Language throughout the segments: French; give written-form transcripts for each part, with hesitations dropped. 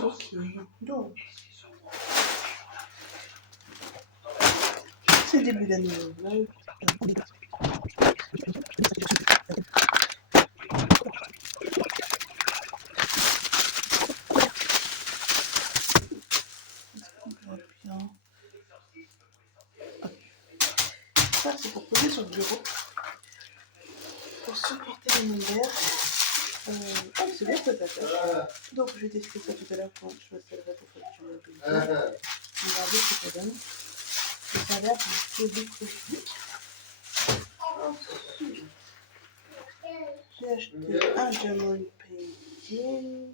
Ok, donc c'est début d'année nouvelle. Ça c'est pour poser sur le bureau, pour supporter les hiver. Oh, c'est bien cette attache. Donc je vais tester ça tout à l'heure quand je m'installerai pour faire du mobilité. On va regarder ce que ça donne. Et ça a l'air un peu découverte. Ensuite, j'ai acheté un diamond painting.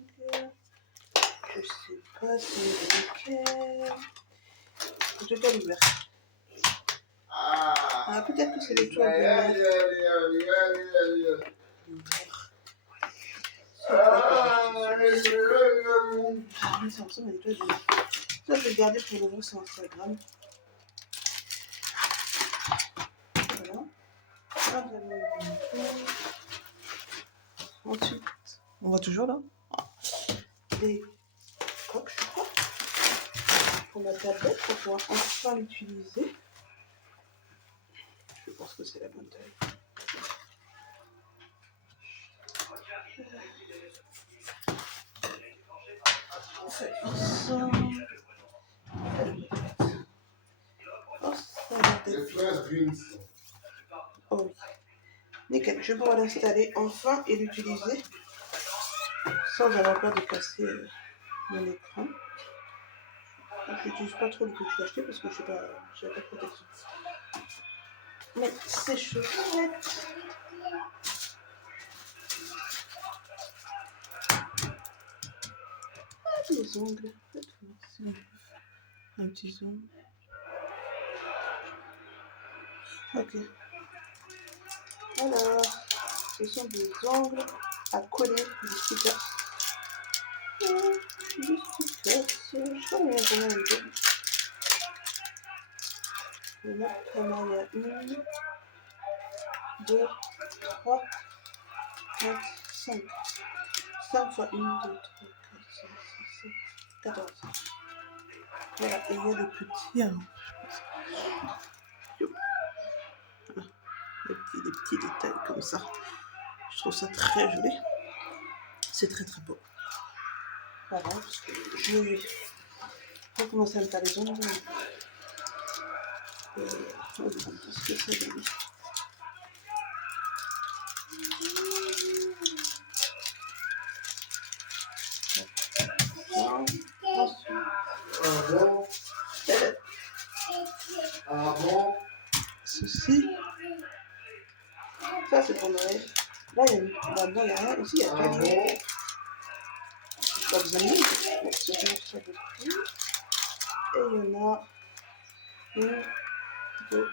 Je sais pas c'est lequel. En tout cas, l'hiver. Ah, peut-être que c'est le tour d'hiver. Ah, mais ça ressemble à des toits d'hiver. Ça, je vais le garder pour le voir sur Instagram. Voilà. Ensuite, on voit toujours là des coques, je crois, pour ma tablette pour pouvoir enfin l'utiliser. Je pense que c'est la bonne taille. Ça. Oh oui. Nickel, je vais pouvoir l'installer enfin et l'utiliser sans avoir peur de casser mon écran. Je n'utilise pas trop le que je l'ai acheté parce que je n'ai pas de protection. Mais c'est chouette. Ah, des ongles. Un petit zoom. Ok. Alors, ce sont des ongles à coller des stickers. Des stickers. Je sais pas comment on dit. Voilà comment il y a 1, 2, 3, 4, 5. 5 fois 1, 2, 3, 4, 5, 6, 7, 14. Voilà, et il y a des petits. Hein. Des petits détails comme ça. Je trouve ça très joli. C'est très très beau. Voilà, je vais recommencer à me faire les ongles. On va voir ce que ça donne. Ceci. Ça c'est pour Noël. Là, là-dedans, il n'y a rien. Ici, il y a deux lignes. Je pas besoin de lignes. C'est juste ça de prix. Et il y en a 1, 2,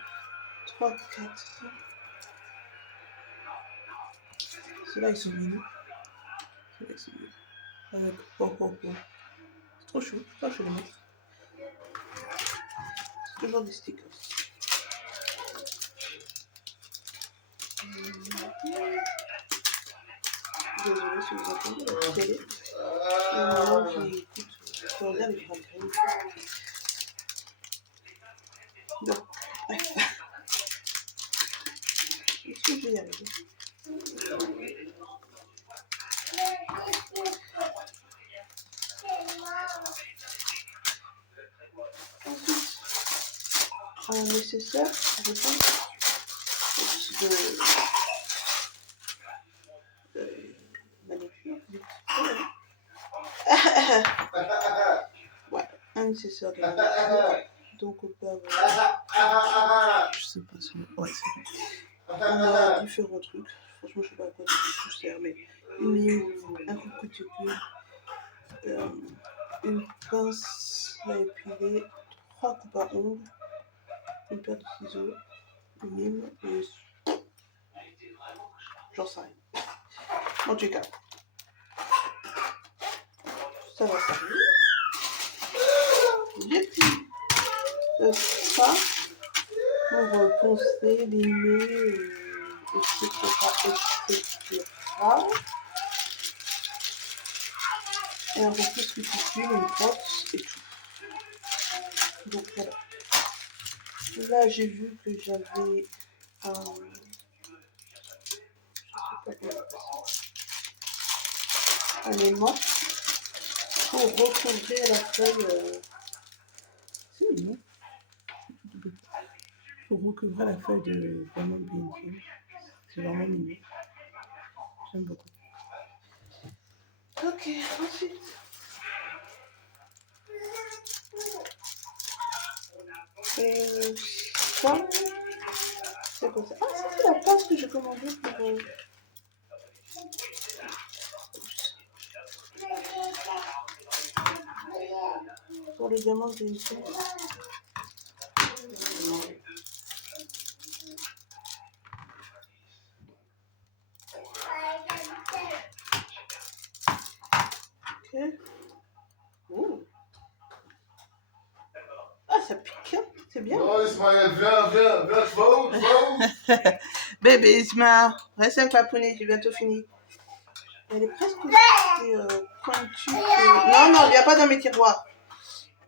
3, 4. Ceux-là, ils sont mignons. Ceux-là, ils sont mignons. Avec c'est trop chou. Ça, je vais les mettre. C'est toujours des stickers. Désolée si vous entendez la télé. Et maintenant, j'écoute. Je regarde les grandes grilles. Donc, bref. Est-ce que je vais y arriver? Ensuite, un nécessaire, je pense, de manucure. Ouais, un nécessaire de manucure. Donc on peut avoir, je sais pas si ouais, c'est bon. On a différents trucs. Franchement, je sais pas à quoi tout sert, mais une lime, un coup de cuticule, une pince à épiler, 3 coupes à ongles, une paire de ciseaux, une lime et j'en sais rien. En tout cas, ça va servir. Des petits ça pour poncer, limer, etc., etc. Et un peu plus que tu une brosse et tout. Donc voilà. Là, j'ai vu que j'avais un... un aimant pour recouvrir la feuille. C'est mignon. Pour recouvrir la feuille de vraiment bien. C'est vraiment mignon. J'aime beaucoup. Ok, ensuite. Et ça, c'est quoi ça? Ah, ça c'est la passe que j'ai commandée pour les diamants de l'unité. Ok. Ouh. Ah, ça pique, hein? C'est bien. Non, Ismaël, viens, tu vas où? Bébé Isma, reste avec la poney, j'ai bientôt fini. Elle est presque aussi pointue que... Non, il n'y a pas dans mes tiroirs.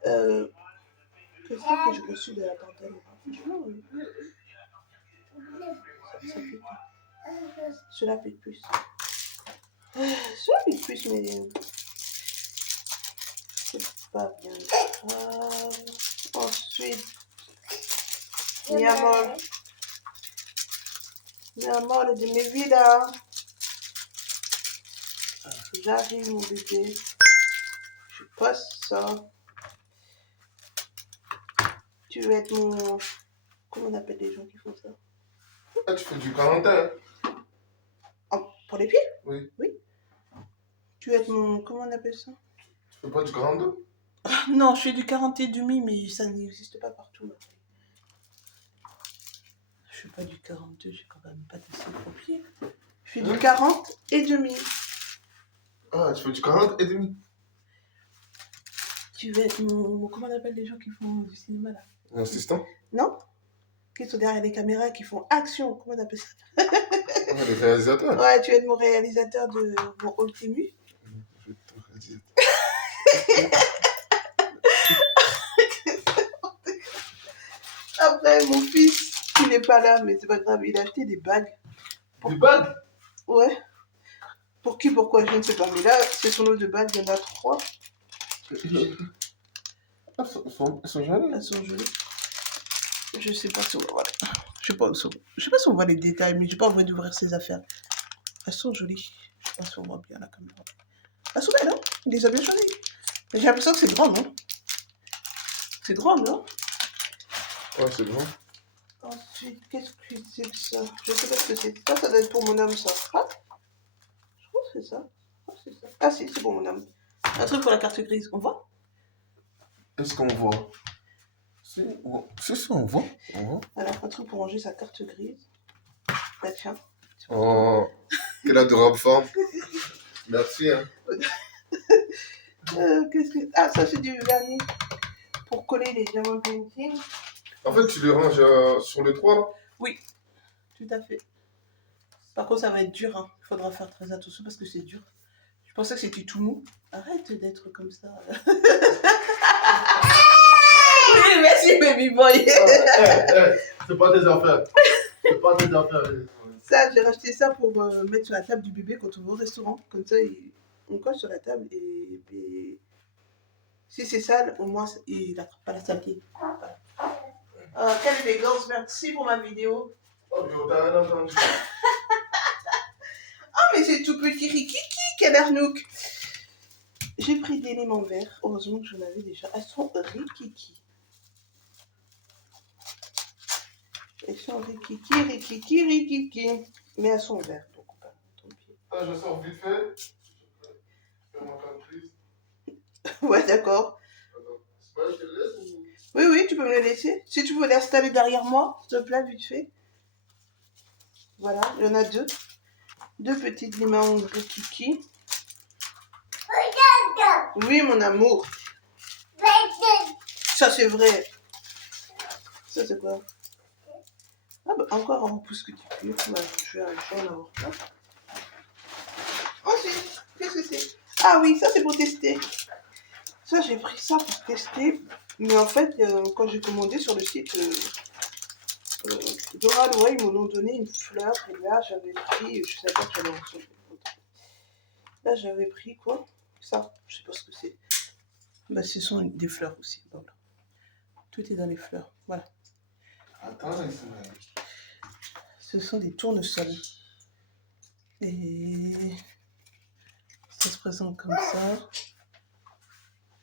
C'est ça que j'ai reçu de la dentelle. Franchement, ça pique. Cela pique plus. Cela pique plus, mais c'est pas bien grave. Ensuite, Niamol. Niamol de mes vidas. J'arrive, mon bébé. Je passe ça. Tu veux être mon... Comment on appelle les gens qui font ça? Ah, tu fais du quarantaine? Oh, pour les pieds? Oui. Oui. Tu veux être mon... Comment on appelle ça? Tu fais pas du 42? Non, je fais du 40 et demi, mais ça n'existe pas partout. Je fais pas du 42, j'ai quand même pas de gros pieds. Je fais du 40 et demi. Ah, tu fais du 40 et demi? Tu veux être mon... Comment on appelle les gens qui font du cinéma là? Un assistant? Non? Qui sont derrière les caméras, qui font action. Comment on appelle ça? Ah, les réalisateurs? Ouais, tu veux être mon réalisateur de mon All Tému. Je vais être ton réalisateur. Après, mon fils, qui n'est pas là, mais c'est pas grave, il a acheté des bagues. Des bagues? Ouais. Pour qui, pourquoi, je ne sais pas. Mais là, c'est son lot de bagues, il y en a 3. Ah, elles sont jolies. Elles sont jolies. Je sais pas si on va... Je sais pas si on voit les détails, mais j'ai pas envie d'ouvrir ses affaires. Elles sont jolies. Je sais pas si on voit bien la caméra. Elles sont belles, hein? Il les a bien choisies. J'ai l'impression que c'est grand, non? C'est grand, non? Ouais, c'est grand. Ensuite, qu'est-ce que c'est que ça? Je sais pas ce que c'est. Ça doit être pour mon homme, ça. Ah, je crois que c'est ça. Ah si, c'est pour mon homme. Un truc pour la carte grise. On voit? Est-ce qu'on voit? C'est ça, on voit. Alors, un truc pour ranger sa carte grise. Bah tiens. Oh, quelle adorable femme. Merci, hein. Qu'est-ce que... Ah, ça c'est du vernis pour coller les diamants painting. En fait, tu les ranges sur le toit, là? Oui, tout à fait. Par contre, ça va être dur. Hein. Il faudra faire très attention parce que c'est dur. Je pensais que c'était tout mou. Arrête d'être comme ça. Oui, merci, baby boy. C'est pas tes affaires. C'est pas tes affaires. Ça, j'ai racheté ça pour mettre sur la table du bébé quand on va au restaurant. Comme ça, on colle sur la table et puis si c'est sale, au moins il n'attrape pas la saleté. Voilà. Quelle élégance, merci pour ma vidéo. Oh, t'as rien entendu. Ah, mais c'est tout petit rikiki, quel arnouk. J'ai pris des éléments verts. Heureusement que j'en avais déjà. Elles sont rikiki. Elles sont rikiki. Mais elles sont vertes, donc tant pis. Ah, je sors vite fait. Fais-moi une prise. Ouais, d'accord. C'est pas, je te le laisse ou... Oui, tu peux me le laisser. Si tu veux l'installer derrière moi, s'il te plaît, vite fait. Voilà, il y en a 2. 2 petites limons rikiki. Oui, mon amour. Ça, c'est vrai. Ça, c'est quoi? Ah, bah, encore un pouce que tu peux. Bah, je vais en avoir plein. Ensuite, qu'est-ce que c'est? Ah oui, ça c'est pour tester. Ça, j'ai pris ça pour tester. Mais en fait, quand j'ai commandé sur le site Dora Loa, ils m'ont donné une fleur. Et là, j'avais pris, je savais pas que j'allais en recevoir. Là, j'avais pris quoi? Ça, je sais pas ce que c'est. Bah, ce sont des fleurs aussi. Voilà. Tout est dans les fleurs. Voilà. Attends, Ce sont des tournesols. Et ça se présente comme ça.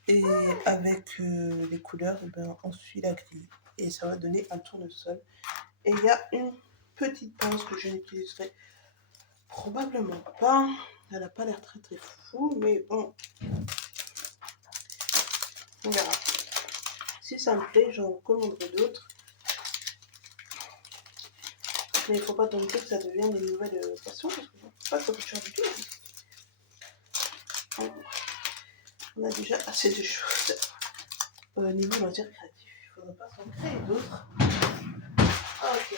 Et avec les couleurs, eh ben, on suit la grille. Et ça va donner un tournesol. Et il y a une petite pince que je n'utiliserai probablement pas. Elle n'a pas l'air très très fou, mais bon. On verra. Si ça me plaît, j'en commanderai d'autres. Mais il ne faut pas tomber que ça devienne des nouvelles passions, parce que pas ça coûte cher du tout. On a déjà assez de choses au niveau loisir créatif. Il ne faudrait pas s'en créer d'autres. Ok.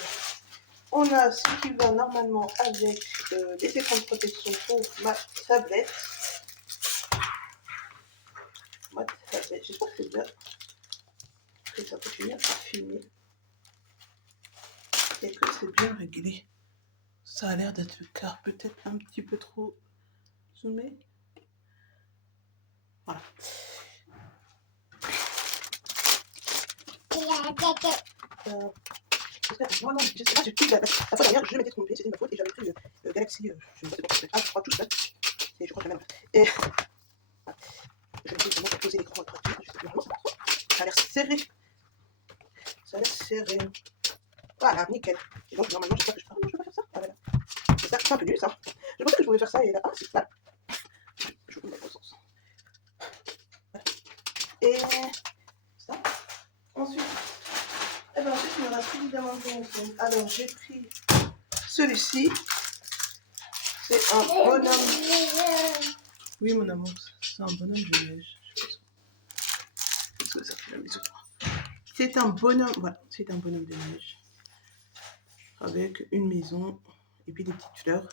On a ce qui va normalement avec des écrans de protection pour ma tablette. J'espère que c'est bien. Que ça continue à filmer. Et que c'est bien réglé. Ça a l'air d'être le cas. Peut-être un petit peu trop zoomé. Voilà. Moi non, je sais pas, la fois dernière, je m'étais trompée, c'était ma faute, et j'avais pris le Galaxy, je ne sais pas, je crois tout seul, et je crois que même. Et je me suis vraiment posé l'écran à droite, je sais plus vraiment ça marche. Ça a l'air serré. Ça a l'air serré. Voilà, nickel. Et donc normalement, j'espère que je peux pas faire ça. Ah, voilà. C'est un peu nul ça. Je pensais que je pouvais faire ça, et là, ah, c'est ça. Je vous mets dans le sens. Voilà. Et ça. Ensuite, eh ben, ensuite, il me reste évidemment de. Alors, j'ai pris celui-ci. C'est un bonhomme. Oui, mon amour, c'est un bonhomme de neige. Qu'est-ce que ça fait la maison? C'est un bonhomme, voilà, c'est un bonhomme de neige. Avec une maison et puis des petites fleurs.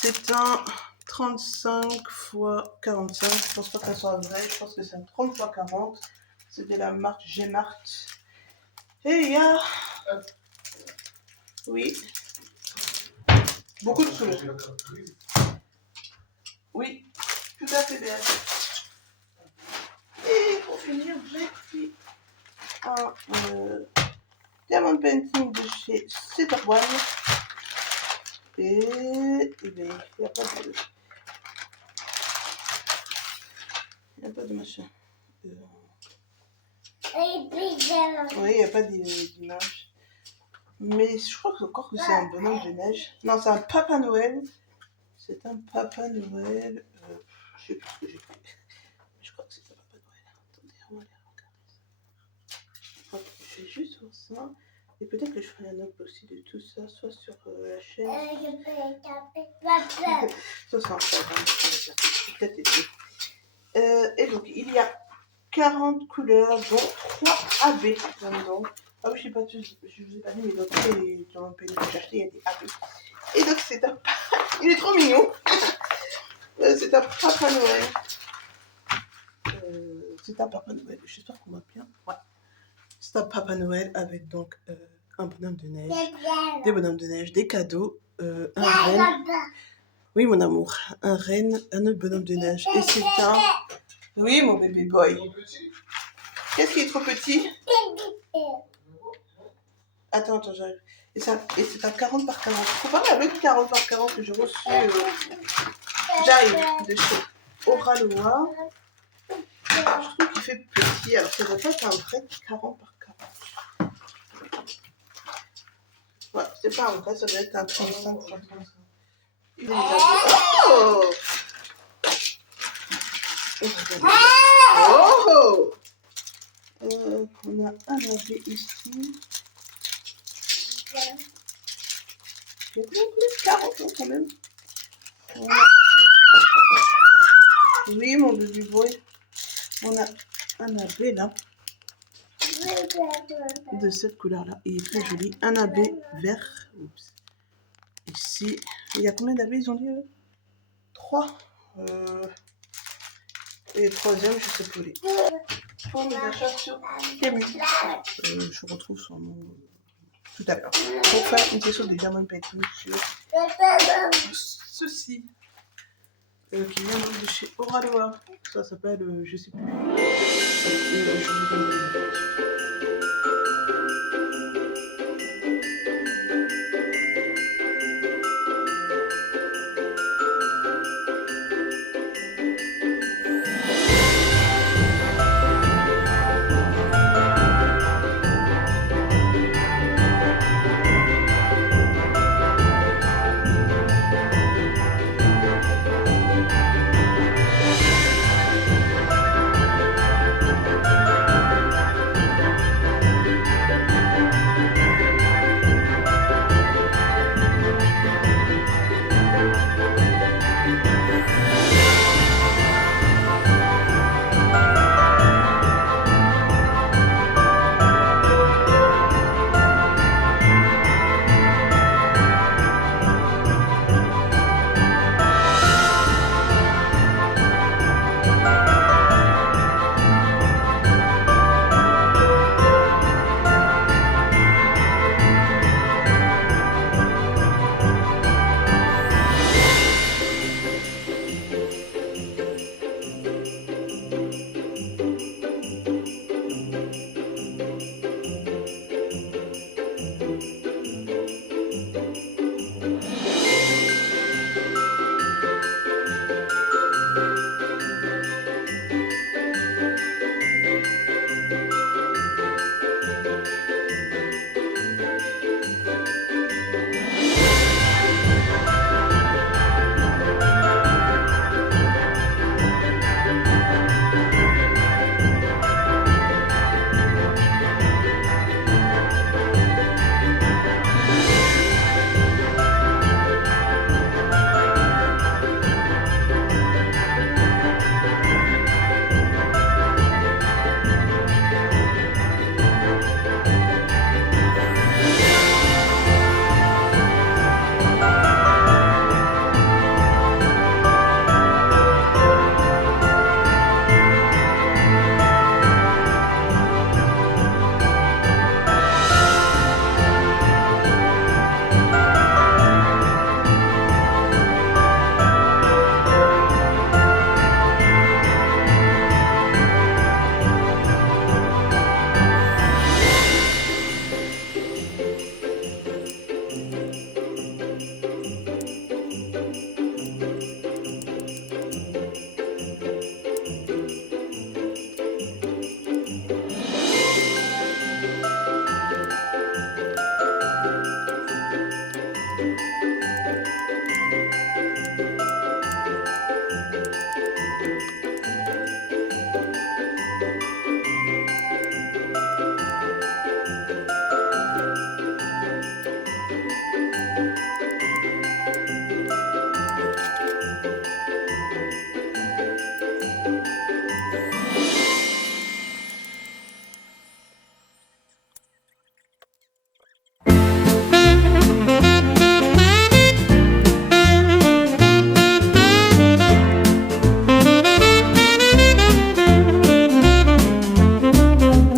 C'est un 35 x 45. Je pense pas que ça soit vrai. Je pense que c'est un 30 x 40. C'est de la marque Gmart. Et il y a. Oui. Beaucoup de couleurs. Oui, tout à fait bien. Et pour finir, j'ai pris un diamond painting de chez Cedar One. Et bien, il n'y a pas de. Il n'y a pas de machin. Oui, il n'y a pas d'image. Mais je crois encore que c'est un bonhomme de neige. Non, c'est un Papa Noël. C'est un Papa Noël. Je sais plus ce que j'ai pris. Je crois que c'est un Papa Noël. Attendez, on va aller regarder ça. Hop, je vais juste voir ça. Et peut-être que je ferai un up aussi de tout ça, soit sur la chaîne. Ça, c'est Instagram. Peut-être aider. Et donc, il y a 40 couleurs, dont 3 AB dedans. Ah oui, je vous ai pas dit, mais dans tous les pays que j'ai acheté, il y a des AB. Et donc, c'est un. Il est trop mignon. C'est un Papa Noël. C'est un Papa Noël. J'espère qu'on va bien. Ouais. C'est un Papa Noël avec donc un bonhomme de neige, des bonhommes de neige, des cadeaux, un renne. Oui, mon amour, un renne, un autre bonhomme de neige. Et c'est un. Oui, mon bébé boy. Qu'est-ce qui est trop petit? Attends, j'arrive. Et c'est un 40 par 40. Comparé à l'autre 40 par 40 que j'ai reçu, j'arrive de chez Dora Loa. Je trouve qu'il fait petit. Alors, ça doit pas être un vrai 40 par 40. Ouais, c'est pas un vrai, ça doit être un 35 par 35. Il est oh! Oh! On a un objet ici. Il y a plus de 40 quand même. Oui, mon bébé boy. On a un abbé là. De cette couleur là. Il est très joli. Un abbé vert. Oups. Ici. Il y a combien d'abbés ils ont dit 3. Et troisième, je sais plus. Pour mes achats sur Temu. Je retrouve son nom tout à l'heure. Pour faire une question de diamant pétrole sur ceci. Qui vient de chez Oraloa. Ça s'appelle, je sais plus. Je vous donne le nom.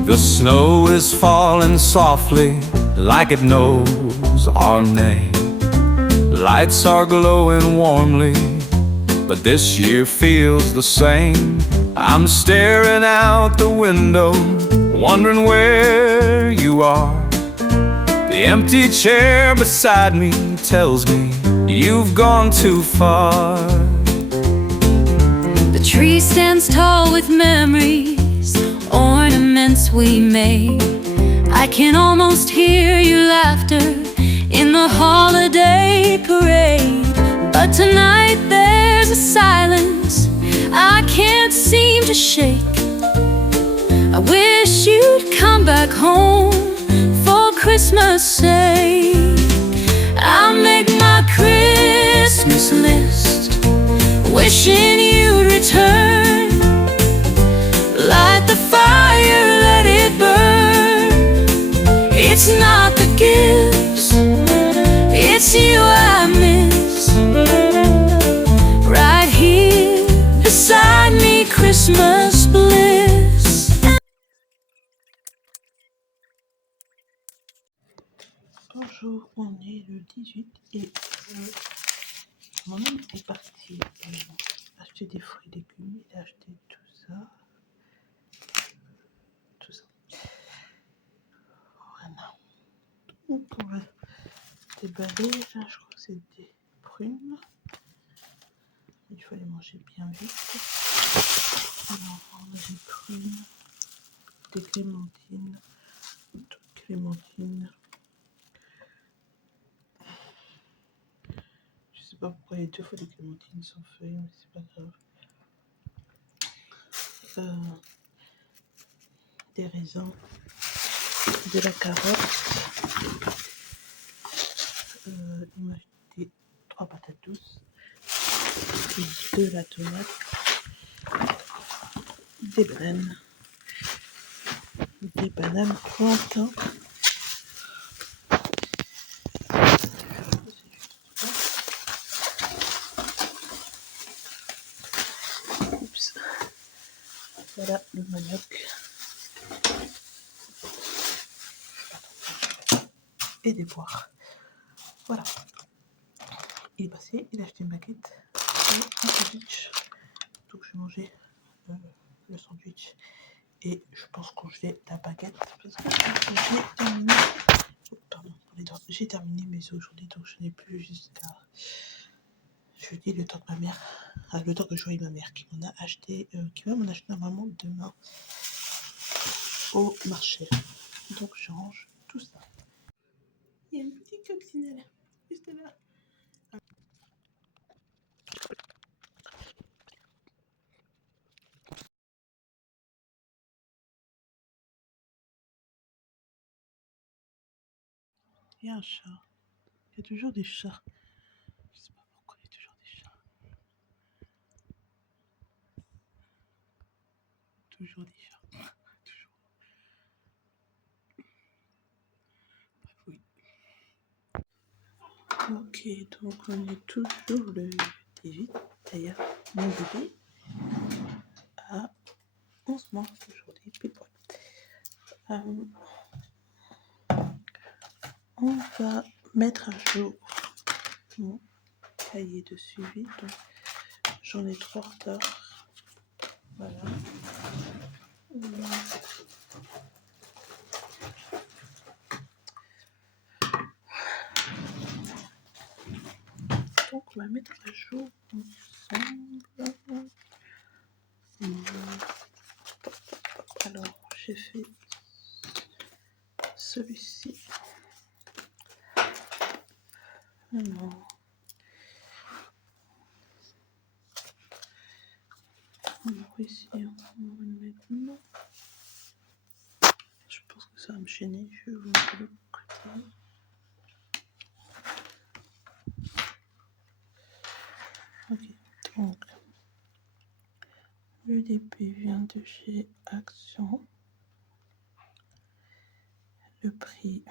The snow is falling softly like it knows our name. Lights are glowing warmly, but this year feels the same. I'm staring out the window, wondering where you are. The empty chair beside me tells me you've gone too far. The tree stands tall with memories, ornaments we made. I can almost hear your laughter in the holiday parade. But tonight there's a silence I can't seem to shake. I wish you'd come back home for Christmas' sake. I'll make my Christmas list, wishing you'd return. Light the fire, let it burn. It's not the gifts, it's you I miss. Right here beside me, Christmas Christmas bliss. Bonjour, on est le 18 et mon homme est parti acheter des fruits et légumes. Il a acheté tout ça. Voilà. Donc on va déballer. Là, je crois que c'est des prunes. Il faut les manger bien vite. Alors, on a des prunes, des clémentines, Je sais pas pourquoi il y a 2 fois des clémentines sans feuilles, mais c'est pas grave. Des raisins, de la carotte. Il m'a acheté 3 patates douces, et de la tomate, des bananes plantains. Oups. Voilà le manioc. Et des poires. Voilà. Il est passé, il a acheté une baguette et un sandwich. Donc je vais manger le sandwich. Et je pense qu'on fait la baguette parce que j'ai terminé. Pardon pour les doigts. J'ai terminé mes œufs aujourd'hui, donc je n'ai plus jusqu'à jeudi le temps que ma mère, le temps que je voie ma mère qui m'en a acheté, qui va m'en acheter normalement demain au marché. Donc je range tout ça. Il y a une petite coccinelle juste là. Il y a un chat. Il y a toujours des chats. Je sais pas pourquoi il y a toujours des chats. Toujours des chats. Toujours. Bref, oui. Ok, donc on est toujours le 18. D'ailleurs, mon bébé a 11 mois aujourd'hui, pile poil. On va mettre à jour mon cahier de suivi. Donc, j'en ai 3 retards. Voilà. Donc, on va mettre à jour ensemble. Alors, j'ai fait celui-ci. Alors, ici, on va le mettre là. Je pense que ça va me gêner. Je vais vous mettre de l'autre côté. Ok, donc le début vient de chez Action. Le prix,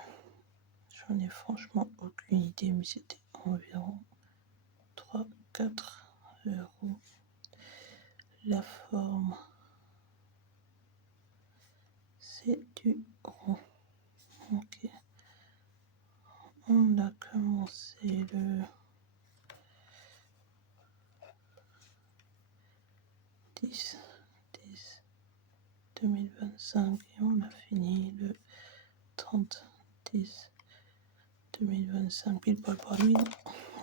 j'en ai franchement aucune idée, mais c'était environ 3-4 euros. La forme, c'est du rond. Ok. On a commencé le 10-10-2025 et on a fini le 30-10-2025 pile poil par nuit.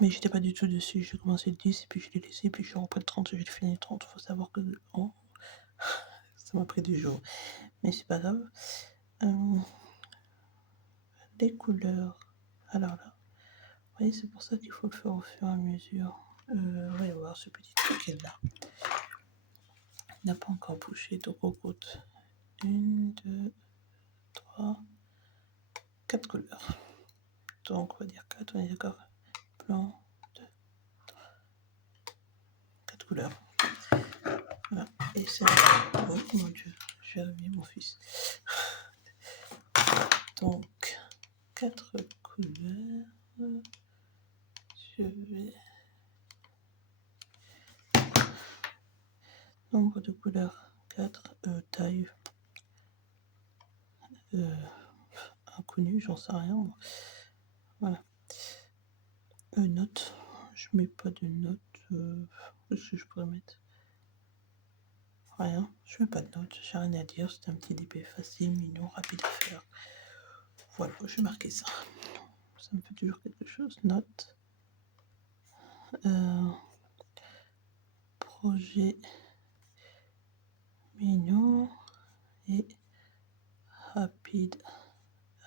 Mais j'étais pas du tout dessus. J'ai commencé le 10 et puis je l'ai laissé, puis je suis repris le 30 et j'ai fini le 30. Faut savoir que ça m'a pris du jour. Mais c'est pas grave. Les couleurs. Alors là, vous voyez, c'est pour ça qu'il faut le faire au fur et à mesure. On va y voir ce petit truc qui est là. Il n'a pas encore bougé, donc on compte 1, 2, 3, 4 couleurs. Donc on va dire 4, on est d'accord. Blanc, 2, 3, 4 couleurs. Voilà. Et c'est. Oh mon dieu, j'ai réveillé mon fils. Donc 4 couleurs. Je vais. Nombre de couleurs 4. Taille inconnue, j'en sais rien. Moi. Voilà. Note. Je mets pas de note. Qu'est-ce que je pourrais mettre? Rien. Je mets pas de note. J'ai rien à dire. C'est un petit DP facile, mignon, rapide à faire. Voilà, je vais marquer ça. Ça me fait toujours quelque chose. Note. Projet mignon et rapide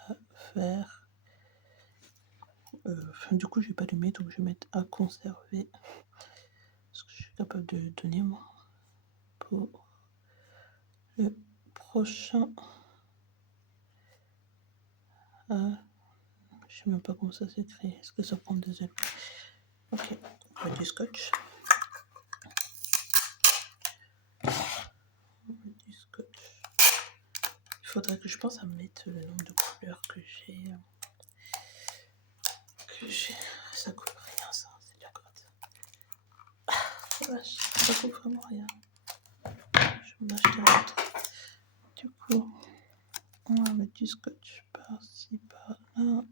à faire. Du coup, je vais pas le mettre, donc je vais mettre à conserver. Ce que je suis capable de donner moi pour le prochain. Je sais même pas comment ça s'écrit. Est-ce que ça prend 2 L? Ok, on va du scotch. Du scotch. Il faudrait que je pense à mettre le nombre de couleurs que j'ai. Ça coûte rien, ça, c'est de la grotte. Vache, ça coûte vraiment rien. Je vais en acheter un autre. Du coup, on va mettre du scotch par-ci, par-là.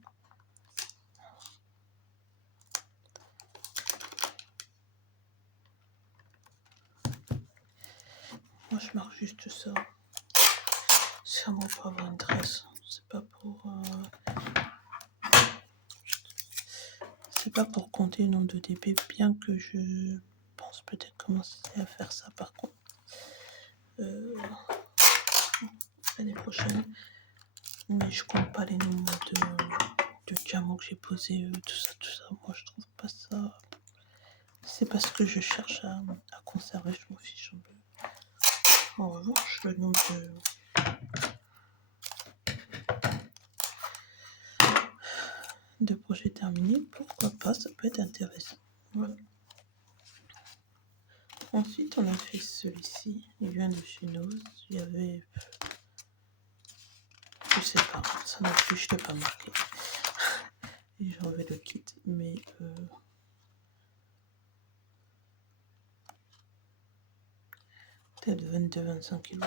Moi, je marque juste ça. C'est vraiment pour avoir une trace. C'est pas pour compter le nombre de DP, bien que je pense peut-être commencer à faire ça par contre. L'année prochaine. Mais je compte pas les nombres de diamants que j'ai posés, tout ça. Moi, je trouve pas ça. C'est pas ce que je cherche à conserver, je m'en fiche un peu. En revanche, le nombre de projets terminés, pourquoi pas, ça peut être intéressant. Voilà. Ensuite, on a fait celui-ci. Il vient de chez Nose. Il y avait. Je sais pas, ça non plus, je l'ai pas marqué. Et j'ai enlevé le kit, mais. Peut-être 22-25 kg.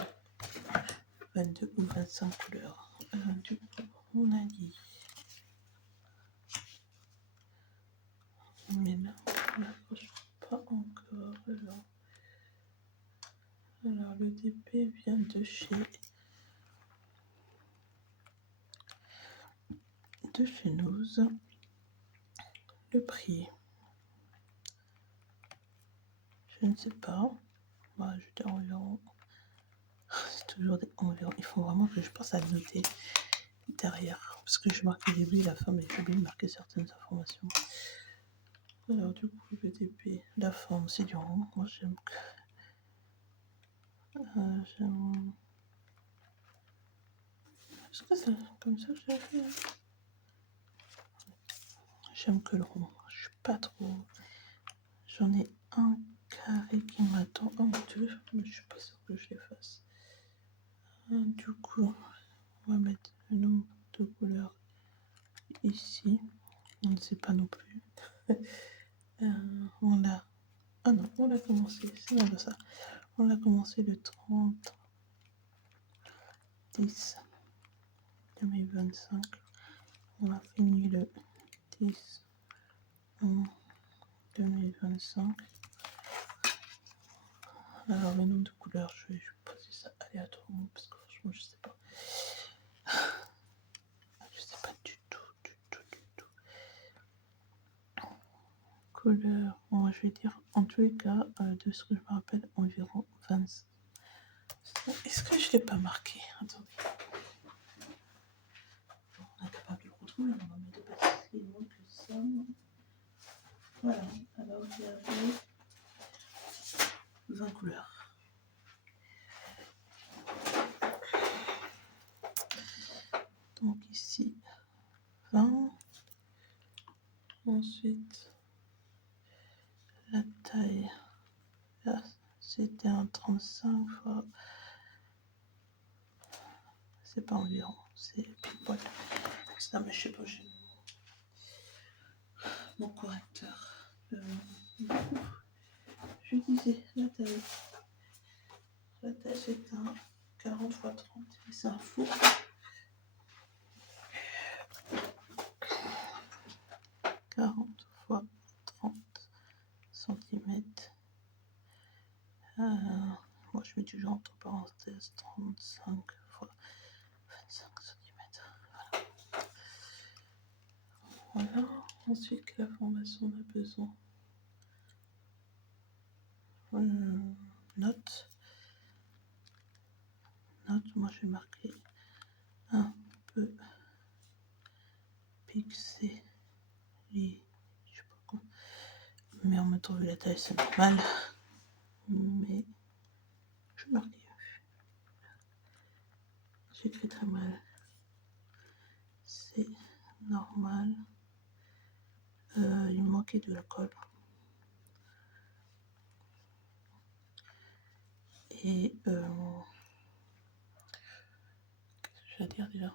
22 ou 25 couleurs. Du coup, on a dit. Mais là, on n'approche pas encore. Alors, le DP vient de chez Nose. Le prix, je ne sais pas. Voilà, je dis environ. C'est toujours des environ. Il faut vraiment que je pense à le noter derrière. Parce que je marque le début et la fin, mais j'ai oublié de marquer certaines informations. Alors, du coup, le DP, la forme, c'est du rond. Moi, j'aime que. Est-ce que ça, comme ça, je l'ai fait? J'aime que le rond. Je suis pas trop. J'en ai un carré qui m'attend. Un ou deux, mais je suis pas sûre que je les fasse. Du coup, on va mettre le nombre de couleurs ici. On ne sait pas non plus. On l'a. Ah non, on l'a commencé. C'est même ça. On l'a commencé le 30 10 2025. On a fini le 10 11 2025. Alors, le nombre de couleurs, je vais poser ça aléatoirement parce que franchement, je sais pas. Je sais pas du tout. Couleur, bon, je vais dire en tous les cas, de ce que je me rappelle, environ 20. Est-ce que je l'ai pas marqué? Attendez. On est capable de le retrouver, on va mettre pas si loin que ça. Voilà, alors il y avait 20 couleurs. Donc ici, 20. Ensuite, la taille, là, c'était un 35 fois. C'est pas environ, c'est pile poil. Ça, mais je sais pas, j'ai mon correcteur. Je disais la taille. La taille c'est un 40 x 30 et c'est un four. Fois 30 cm. Moi je mets toujours entre parenthèses 35 x 25 cm. Voilà. Ensuite, la formation, on a besoin note. Moi j'ai marqué un peu pixelé. Je sais pas quoi. Mais en même temps, vu la taille, c'est normal. Mais je marque. J'écris très mal. C'est normal. Il me manquait de la colle. Et qu'est-ce que je vais dire déjà?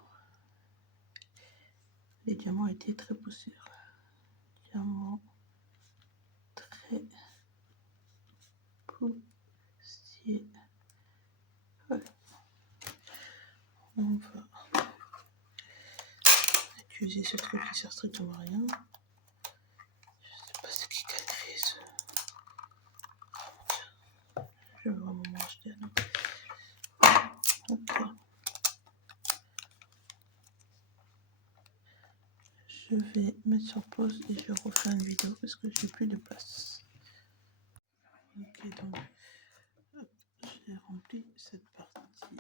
Les diamants étaient très poussiéreux. Diamants très poussiéreux. Ouais. On va utiliser ce truc qui sert strictement à rien. Je sais pas ce qui a créé ce. Je vais vraiment m'acheter un autre. Ok. Je vais mettre sur pause et je refais une vidéo parce que j'ai plus de place. Ok, donc j'ai rempli cette partie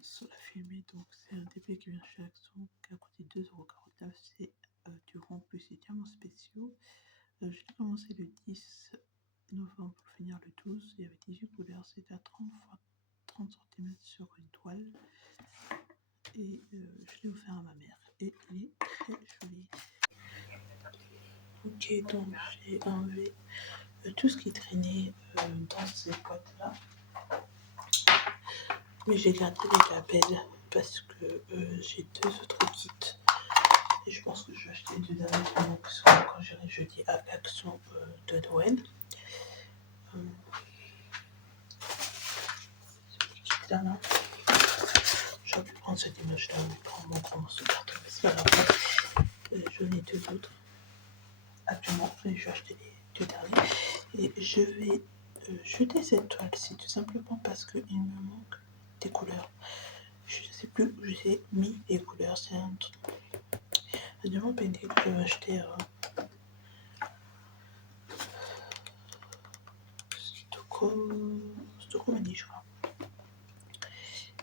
sur la fumée. Donc c'est un DP qui vient chez Action qui a coûté 2,49 €. C'est du rond plus les diamants spéciaux. J'ai commencé le 10 novembre pour finir le 12. Il y avait 18 couleurs. C'était à 30 x 30 cm sur une toile. Et je l'ai offert à ma mère. Et il est très joli. Ok, donc j'ai enlevé tout ce qui traînait dans ces boîtes-là. Mais j'ai gardé les labels parce que j'ai 2 autres kits. Et je pense que je vais acheter 2 derniers qui sont quand j'irai jeudi à l'Action de Noël. Là, là. J'aurais pu prendre cette image-là, mais prendre mon grand morceau de carton. Mais c'est pas grave. J'en ai 2 autres. Actuellement, je vais acheter les 2 derniers. Et je vais jeter cette toile-ci tout simplement parce qu'il me manque des couleurs. Je ne sais plus où j'ai mis les couleurs. C'est un truc. Un diamant painté que je vais acheter à Stockholm, je crois.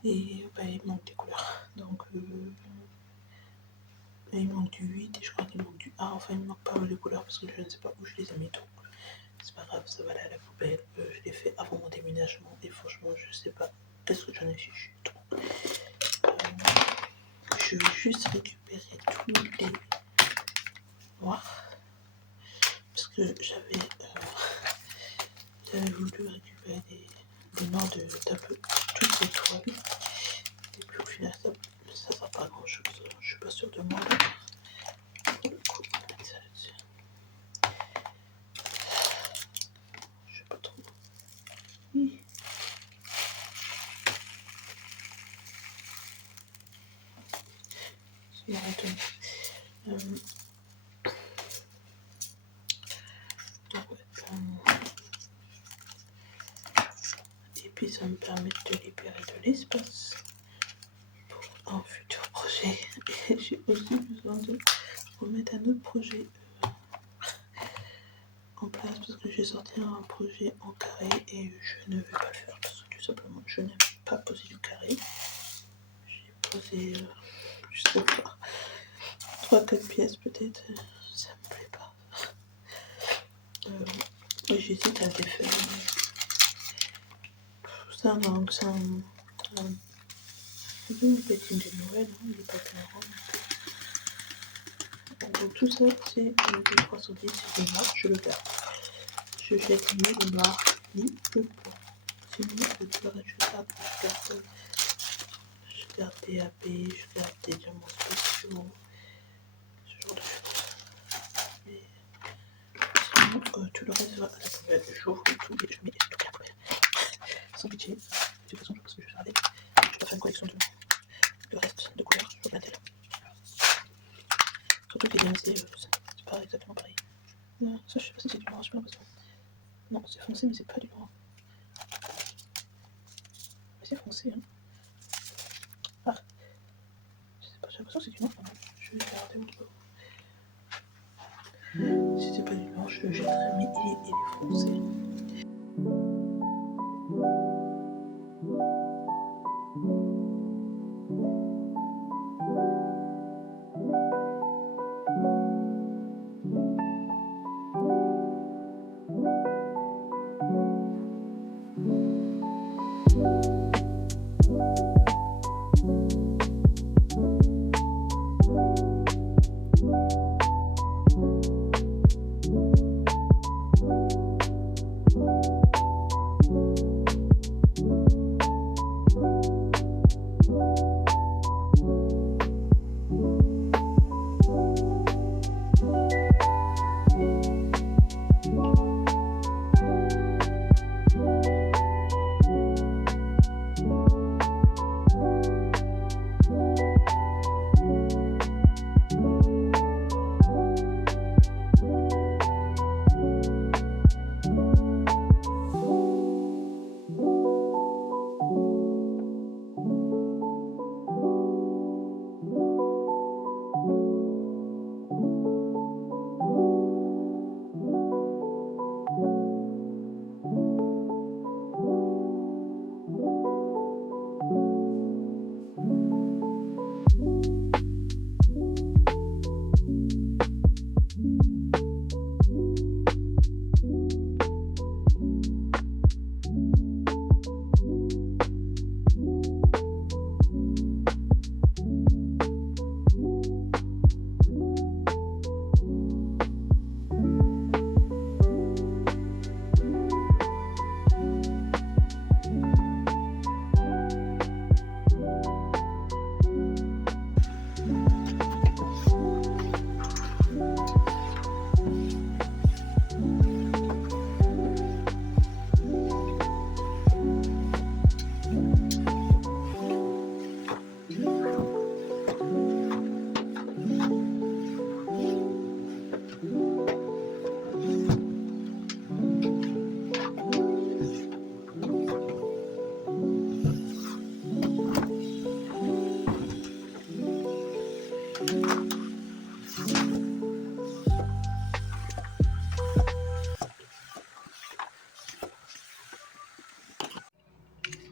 Et bah, il manque des couleurs. Donc il manque du 8 et je crois qu'il manque du A. Enfin, il manque pas mal de couleurs parce que je ne sais pas où je les ai mis. Donc c'est pas grave, ça va aller à la poubelle. Je l'ai fait avant mon déménagement et franchement, je sais pas qu'est-ce que j'en ai fichu. Je vais juste récupérer tous les noirs parce que j'avais voulu récupérer les noirs de d'un peu toutes les toiles. Et puis au final, ça sert pas à grand chose. Je suis pas sûre de moi. Là. Pour le coup, on va mettre ça là-dessus. Je sais pas trop. Oui. Ça m'a retenu. Et puis ça me permet de libérer de l'espace pour un futur projet. Et j'ai aussi besoin de remettre un autre projet en place parce que j'ai sorti un projet en carré et je ne vais pas le faire parce que tout simplement je n'aime pas poser du carré. J'ai posé, je sais pas, 3-4 pièces peut-être, ça me plaît pas. Et j'hésite à le défaire. C'est un petit de Noël, hein, il est pas très grand. Donc tout ça c'est du 310, c'est du noir, je le garde. Je jette ni le noir ni le blanc. Sinon tout le reste je garde des AP, je garde des diamants spéciaux, ce genre de choses. Mais sinon tout le reste va à la poubelle. J'ouvre tout et je mets tout à la poubelle. sans pitié. De toute façon, je pense que je vais regarder. Je dois faire une collection de reste de couleurs. Je vois bien tel. Surtout que les DMC, c'est pas exactement pareil. Ça, je sais pas si c'est du noir, j'ai pas l'impression. Non, c'est foncé, mais c'est pas du noir. Mais c'est foncé, hein. Ah, je sais pas, j'ai l'impression que c'est du noir. Je vais regarder autre part. Si c'est pas du noir, je le jetterai, mais il est foncé.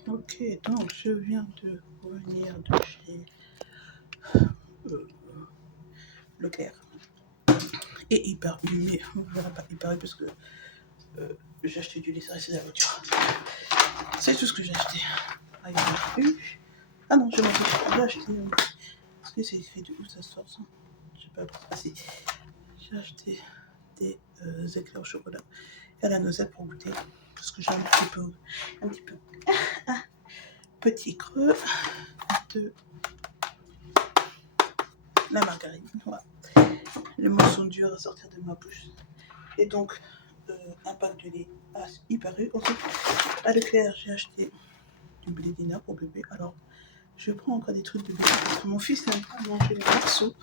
Ok, donc je viens de revenir de chez Leclerc. Et hyper humé, on ne verra pas hyper parce que j'ai acheté du lait, ça reste dans la voiture. C'est tout ce que j'ai acheté. Ah, il y en a eu. Ah non, j'ai acheté. Est-ce que c'est écrit de où ça sort ça? Je sais pas. Ah si. J'ai acheté des éclairs au chocolat et à la noisette pour goûter. Parce que j'ai un petit peu petit creux de la margarine. Voilà. Les mots sont durs à sortir de ma bouche. Et donc, un pack de lait hyper eu. Ensuite, à Leclerc, j'ai acheté du blédina pour bébé. Alors, je prends encore des trucs de bébé parce que mon fils n'aime pas manger les morceaux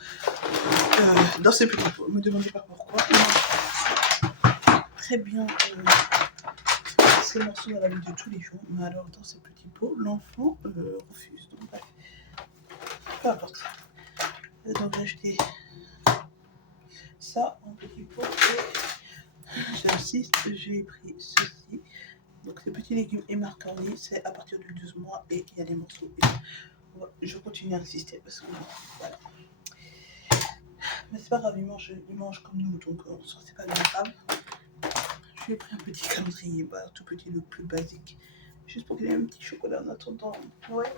dans ses petits pots. Ne me demandez pas pourquoi. Il mange très bien ces morceaux à la vie de tous les jours. Mais alors, dans ces petits pots, l'enfant refuse. Donc, bref, peu importe. Et donc, j'ai acheté ça en petit pot et j'insiste, j'ai pris ceci. Donc, ces petits légumes et macaroni, c'est à partir de 12 mois et il y a des morceaux. Et je continue à insister parce que voilà. Mais c'est pas grave, ils mangent comme nous, donc c'est pas grave. Je lui ai pris un petit calendrier, tout petit, le plus basique. Juste pour qu'il ait un petit chocolat en attendant. Ouais.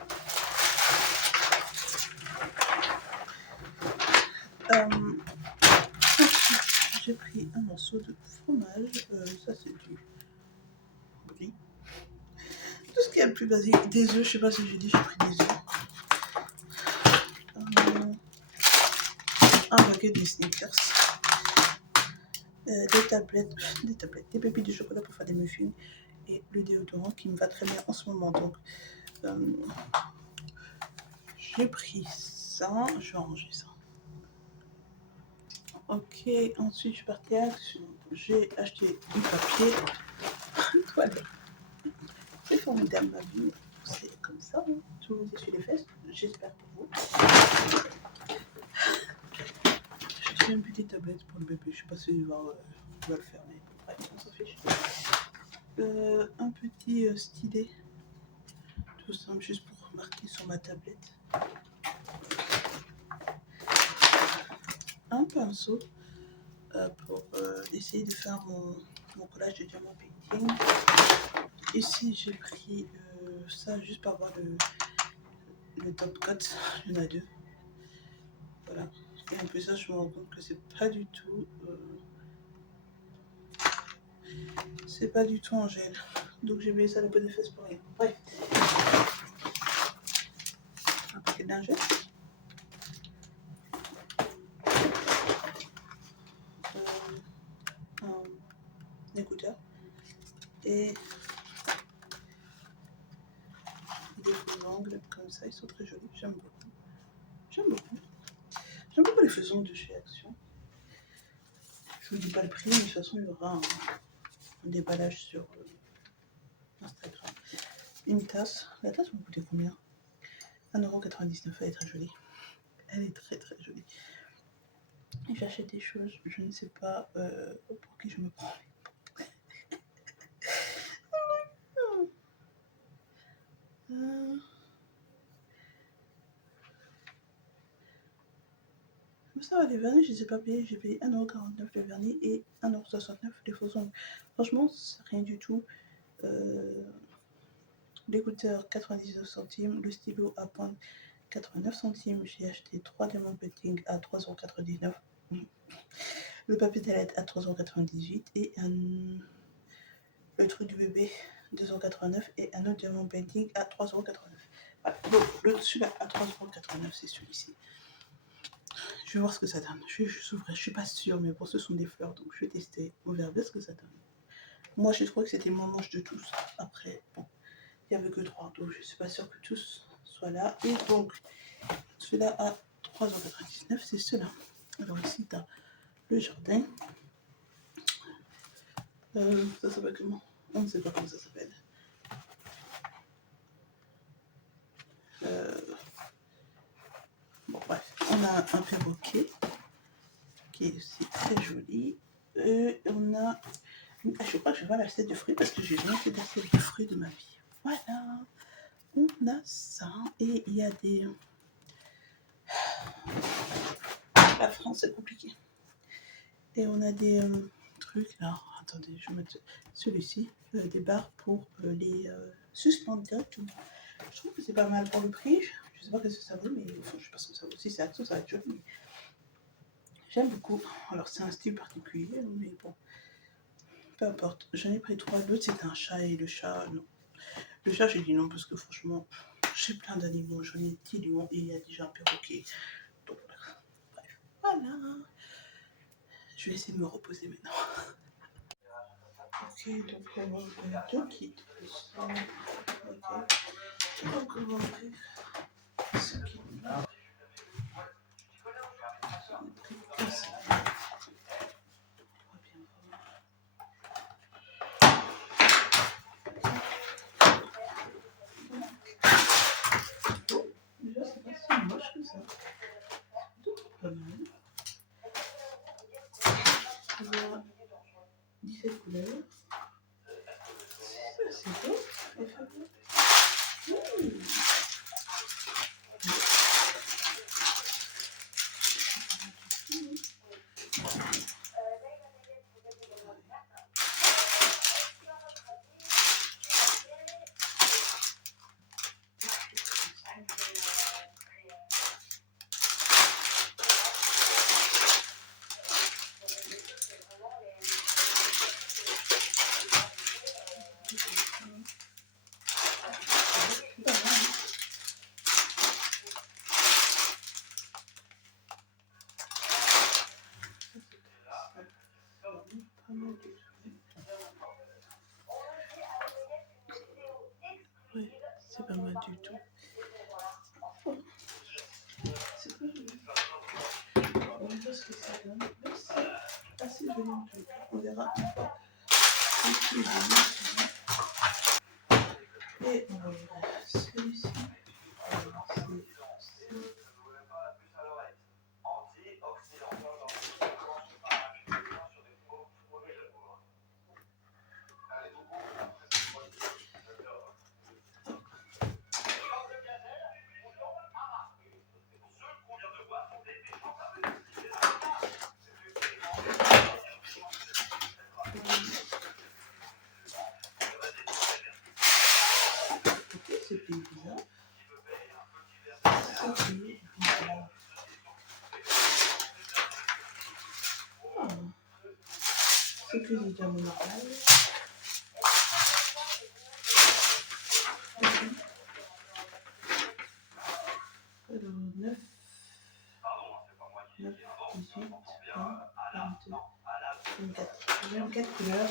J'ai pris un morceau de fromage. Ça, c'est du brie. Tout ce qui est le plus basique. Des œufs, je sais pas si j'ai dit, j'ai pris des œufs. Un paquet de Snickers. Des tablettes, des pépites de chocolat pour faire des muffins et le déodorant qui me va très bien en ce moment. Donc, j'ai pris ça. Je vais ranger ça. Ok, ensuite je suis partie à Action. J'ai acheté du papier toilette. C'est formidable ma vie. C'est comme ça, hein. Tout le monde essuie les fesses. J'espère pour vous. J'ai une petite tablette pour le bébé. Je sais pas si il va le faire, mais bref, on s'en fiche. Un petit stylet. Tout simple, juste pour marquer sur ma tablette. Un pinceau pour essayer de faire mon collage de diamant painting. Ici, j'ai pris ça juste pour avoir le top coat. Il y en a deux. Voilà. Et en plus, ça, je me rends compte que c'est pas du tout en gel. Donc, j'ai mis ça la bonne fesses pour rien. Bref. Un paquet de lingettes. Un écouteur. Et des faux ongles comme ça. Ils sont très jolis. J'aime beaucoup. J'aime beaucoup. J'aime beaucoup les faux ongles de chez Action. Je vous dis pas le prix, mais de toute façon, il y aura un déballage sur Instagram. Une tasse. La tasse va me coûter combien? 1,99 €. Elle est très jolie. Elle est très très jolie. Et j'achète des choses, je ne sais pas pour qui je me prends. Ça va, les vernis, je ne les ai pas payés. J'ai payé 1,49 € le vernis et 1,69 € les faux ongles. Franchement, c'est rien du tout. L'écouteur 99 centimes, le stylo à pointe 89 centimes. J'ai acheté 3 diamants painting à 3,99 €. Le papier toilette à 3,98 € et le truc du bébé 2,89 € et un autre diamant painting à 3,89 €. Voilà. Donc, celui-là à 3,89 €, c'est celui-ci. Je vais voir ce que ça donne. Je suis pas sûre, mais bon, ce sont des fleurs, donc je vais tester. On verra bien ce que ça donne. Moi, je trouvais que c'était le moins moche de tous. Après, bon, il n'y avait que 3, donc je suis pas sûre que tous soient là. Et donc, celui-là à 3,99 €, c'est cela. Alors ici, tu as le jardin. Ça s'appelle comment? On ne sait pas comment ça s'appelle. Bon, bref, on a un perroquet qui est aussi très joli. On a. Je crois que je vais voir l'assiette de fruits parce que j'ai jamais fait d'assiette de fruits de ma vie. Voilà, on a ça et il y a des. La France, c'est compliqué. Et on a des trucs là. Attendez, je vais mettre celui-ci, des barres pour les suspendre directement. Je trouve que c'est pas mal pour le prix. Je sais pas ce que ça vaut, mais enfin, je sais pas ce que ça vaut. Si c'est Action, ça va être joli. J'aime beaucoup. Alors, c'est un style particulier, mais bon. Peu importe. J'en ai pris 3. L'autre, c'était un chat et le chat, non. Le chat, j'ai dit non parce que franchement, j'ai plein d'animaux. J'en ai 10 lions et il y a déjà un perroquet. Donc, bref. Voilà. Je vais essayer de me reposer maintenant. Ok, donc on va ouvrir 2 kits. Ok. Donc, on va ouvrir ce kit-là. Déjà, c'est pas si moche que ça. Donc, pas mal. Il y a 17 couleurs. C'est beau. C'est pas mal du tout. C'est pas joli. On verra ce que ça donne. Mais c'est assez joli en tout cas. On verra une fois. Et on va ouvrir celui-ci. C'était bizarre. C'était bizarre. Ah. C'est que j'ai déjà mon oreille. Alors, 9, 18, 20, 22, 24. 24 couleurs.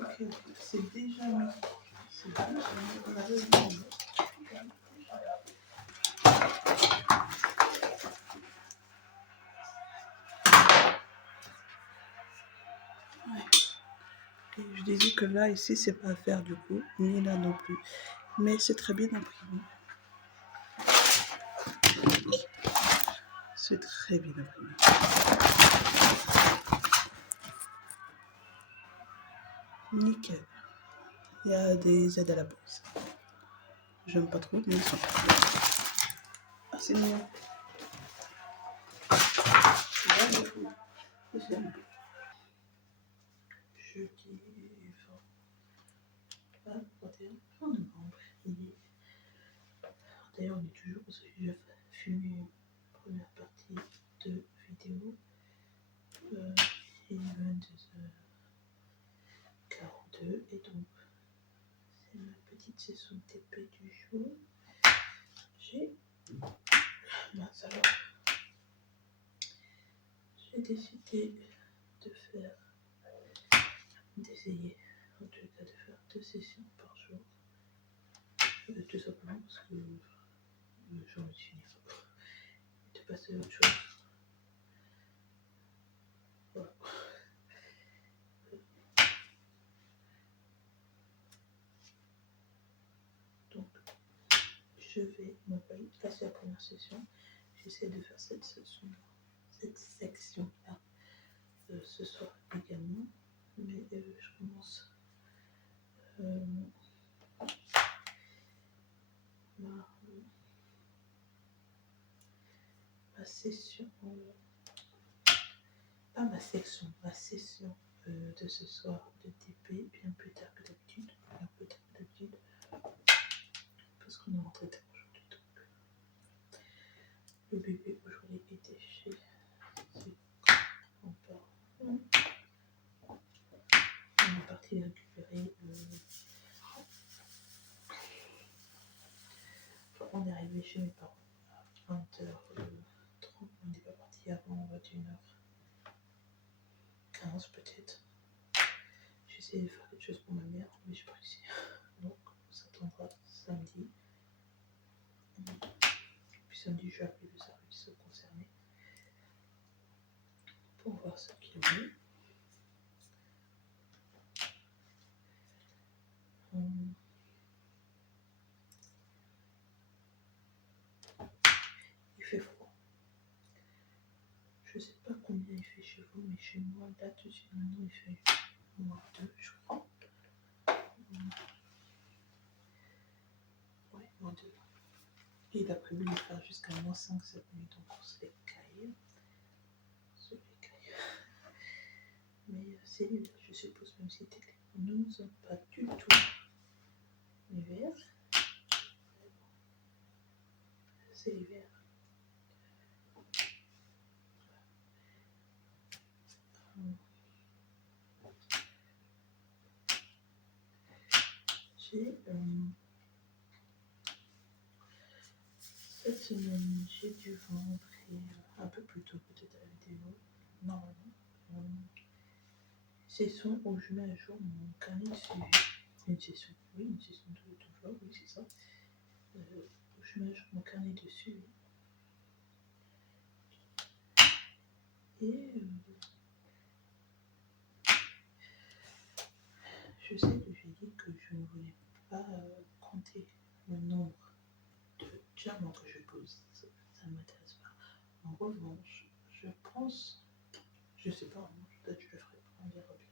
Ok, c'est déjà mis. C'est déjà mis. On a résolu. Je disais que là, ici, c'est pas à faire du coup, ni là non plus. Mais c'est très bien imprimé. C'est très bien imprimé. Nickel. Il y a des aides à la pause. J'aime pas trop, mais ils sont. Ah, c'est mignon. J'aime. Jeudi 21 novembre. D'ailleurs, on est toujours parce que j'ai filmé une première partie de vidéo. Il est 22h42 et donc c'est ma petite session TP du jour. J'ai décidé d'essayer en tout cas de faire 2 sessions par jour. Tout simplement parce que j'en ai fini de passer à autre chose. Voilà. Donc je vais passer la première session. J'essaie de faire cette section-là ce soir également. Mais je commence ma session, pas ma section, ma session de ce soir de TP bien plus tard que d'habitude, parce qu'on est rentré tard aujourd'hui. Donc le bébé aujourd'hui était chez ses grands-parents. On est parti récupérer. On est arrivé chez mes parents à 20h30. On n'est pas parti avant 21h15 peut-être. J'ai essayé de faire quelque chose pour ma mère, mais j'ai pas réussi. Donc on s'attendra samedi. Puis samedi, je vais appeler le service concerné pour voir ce qu'il y a. Il fait froid. Je sais pas combien il fait chez vous, mais chez moi, là tout de suite maintenant, il fait -2, je crois. Ouais, -2. Et il a prévu de faire jusqu'à -5 cette nuit, donc on se les caille. Mais c'est l'hiver, je suppose, même si techniquement nous ne sommes pas du tout l'hiver. C'est l'hiver. Cette semaine, j'ai dû rentrer un peu plus tôt peut-être à la vidéo, normalement. session où je mets à jour mon carnet de suivi. Une session, oui, une session de toujours, oui, c'est ça. Où je mets à jour mon carnet de suivi. Et je sais que j'ai dit que je ne voulais pas compter le nombre de diamants que je pose. Ça ne m'intéresse pas. En revanche, je pense, je sais pas, peut-être je le ferai, on verra bien.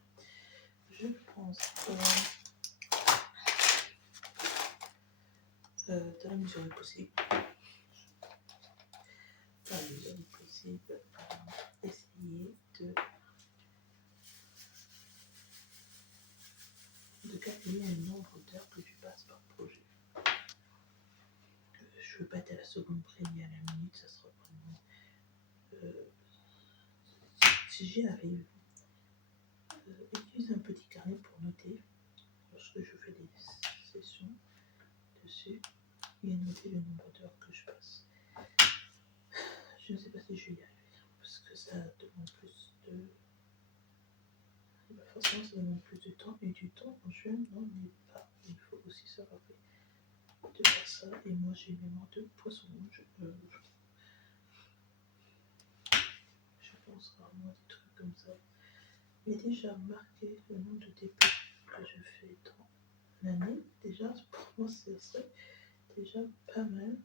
Je pense dans la mesure du possible, essayer de calculer le nombre d'heures que je passe par projet. Je ne veux pas être à la seconde près ni à la minute, ça sera vraiment. Si j'y arrive, utilise un petit carnet pour noter lorsque je fais des sessions dessus et noter le nombre d'heures que je passe. Je ne sais pas si je vais y arriver parce que ça demande plus de. Forcément, ça demande plus de temps et du temps, je n'en ai pas. Il faut aussi se rappeler de faire ça. Et moi, j'ai une mémoire de poisson. Je pense rarement à des trucs comme ça. Mais déjà, marquer le nombre de TP que je fais dans l'année, déjà, pour moi, c'est déjà pas mal.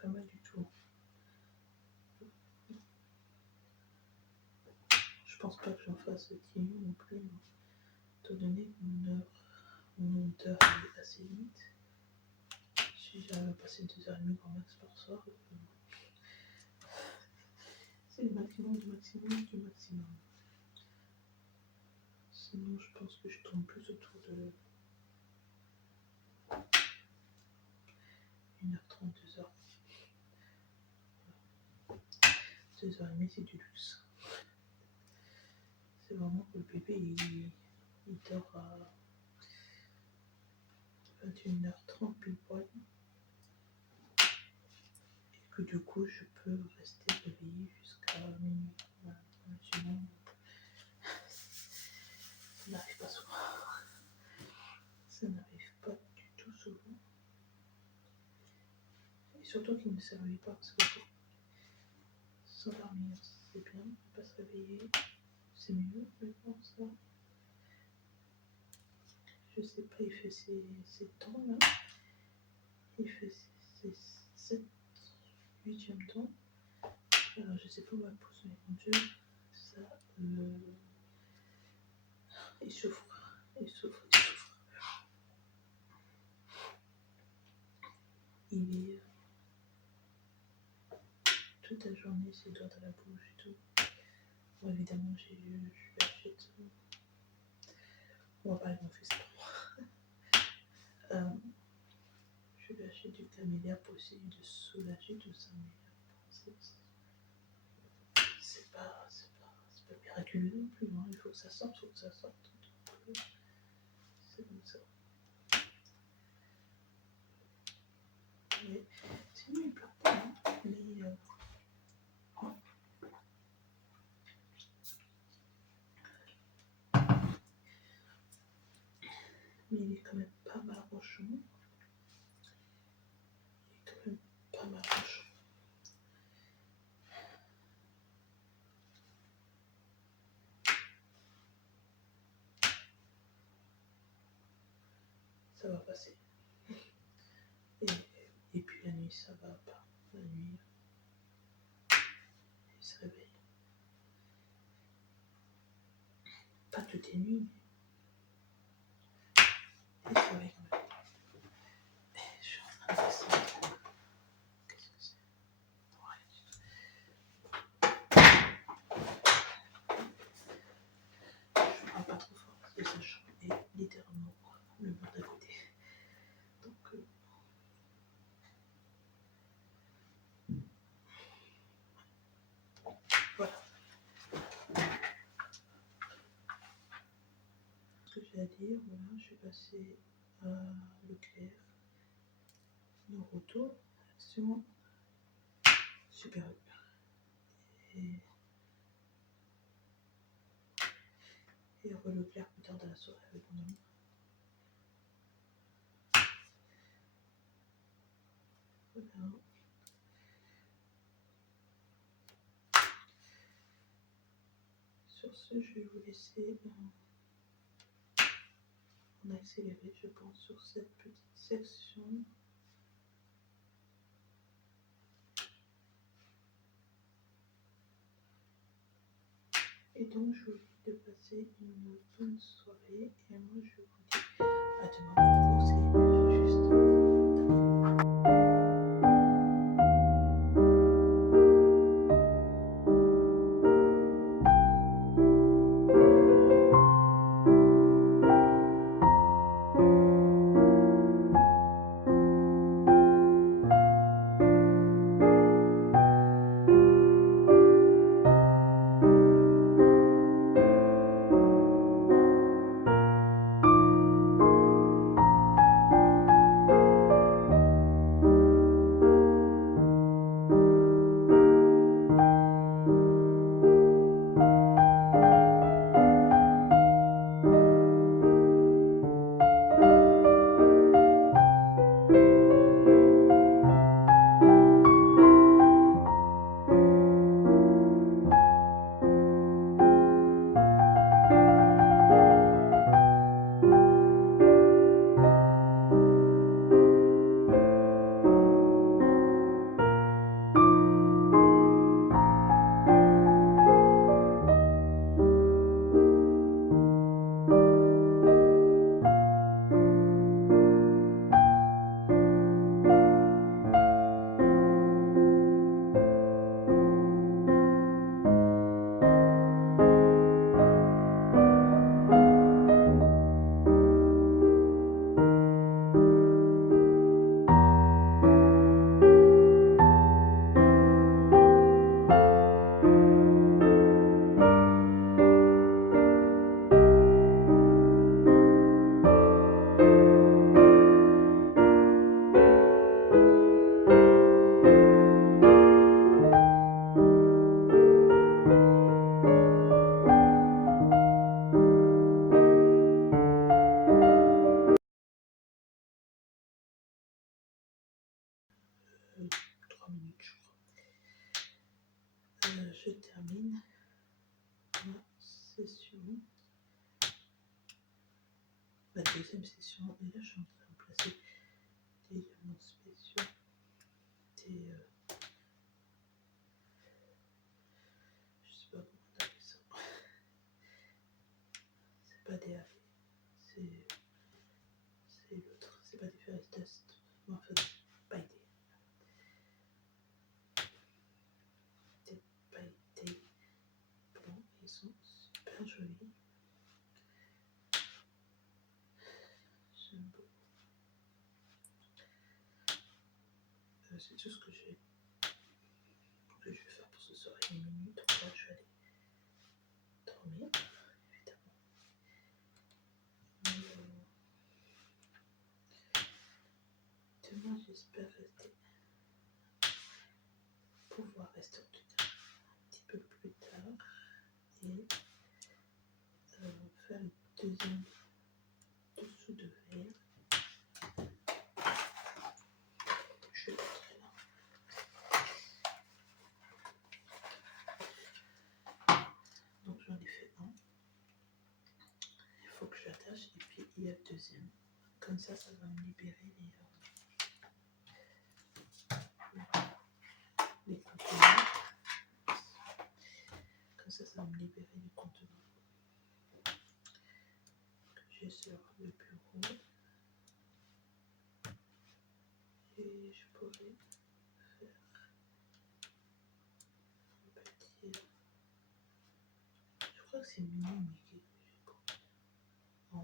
Pas mal du tout. Je pense pas que j'en fasse 10 000 non plus, mais étant donné que mon nombre d'heures est assez limite, si j'arrive à passer 2h30 grand max par soir, c'est le maximum du maximum du maximum. Sinon, je pense que je tourne plus autour de 1h30, 2h. 2h30, c'est du luxe. C'est vraiment que le bébé, il dort à 21h30 pile poil. Et que du coup, je peux rester réveillée jusqu'à minuit. Voilà. Sinon, ça n'arrive pas souvent. Ça n'arrive pas du tout souvent. Et surtout qu'il ne se réveille pas parce que s'endormir, c'est bien. Ne pas se réveiller, c'est mieux. Mais bon, ça. Je sais pas, il fait ses temps là. Il fait ses 7, 8e temps. Alors je sais pas où elle pousse, mais mon Dieu, ça. Il souffre. Il souffre. Il est toute la journée, ses doigts dans la bouche et tout. Bon, évidemment, je lui achète. On va parler de mon fils. Je lui achète du camélia pour essayer de soulager tout ça, mais c'est pas miraculeux non plus. Hein. Il faut que ça sorte, c'est comme ça. Mais sinon, il pleure pas. Hein. Mais il est quand même pas mal rochon. Ça va passer. Et puis la nuit, ça va pas. La nuit, il se réveille. Pas toutes les nuits, mais il se réveille quand même. Je suis en train de descendre. Qu'est-ce que c'est? Rien du tout. Je parle pas trop fort parce que sa chambre est littéralement le mur d'à côté. Donc, voilà. Ce que j'ai à dire, voilà, je suis passée à Leclerc, Naruto, Action, Super U. Et et le clair plus tard dans la soirée avec mon ami. Voilà. Sur ce, je vais vous laisser en accéléré, je pense, sur cette petite section. Et donc, je vous dis de passer une bonne soirée. Et moi, je vous dis à demain pour c'est juste. Je termine ma session, ma deuxième session, et là je suis en train de placer des diamants spéciaux, des je sais pas comment on appelle ça, c'est pas des AV, c'est l'autre, c'est pas des fairy dust, en fait, pailletés. Des pailletés blancs, ils sont super jolis. J'aime beaucoup. C'est tout ce que je vais faire pour ce soir. Il est minuit, donc là je vais aller dormir, évidemment. Mais, demain j'espère pouvoir rester en tout cas un petit peu plus tard et faire une deuxième dessous de verre. Je vais montrer là. Donc j'en ai fait un. Il faut que j'attache et puis il y a le deuxième. Comme ça, ça va me libérer les contenants. Comme ça va me libérer les contenants que j'ai sur le bureau. Et je pourrais faire un petit... Je crois que c'est Mini Mickey en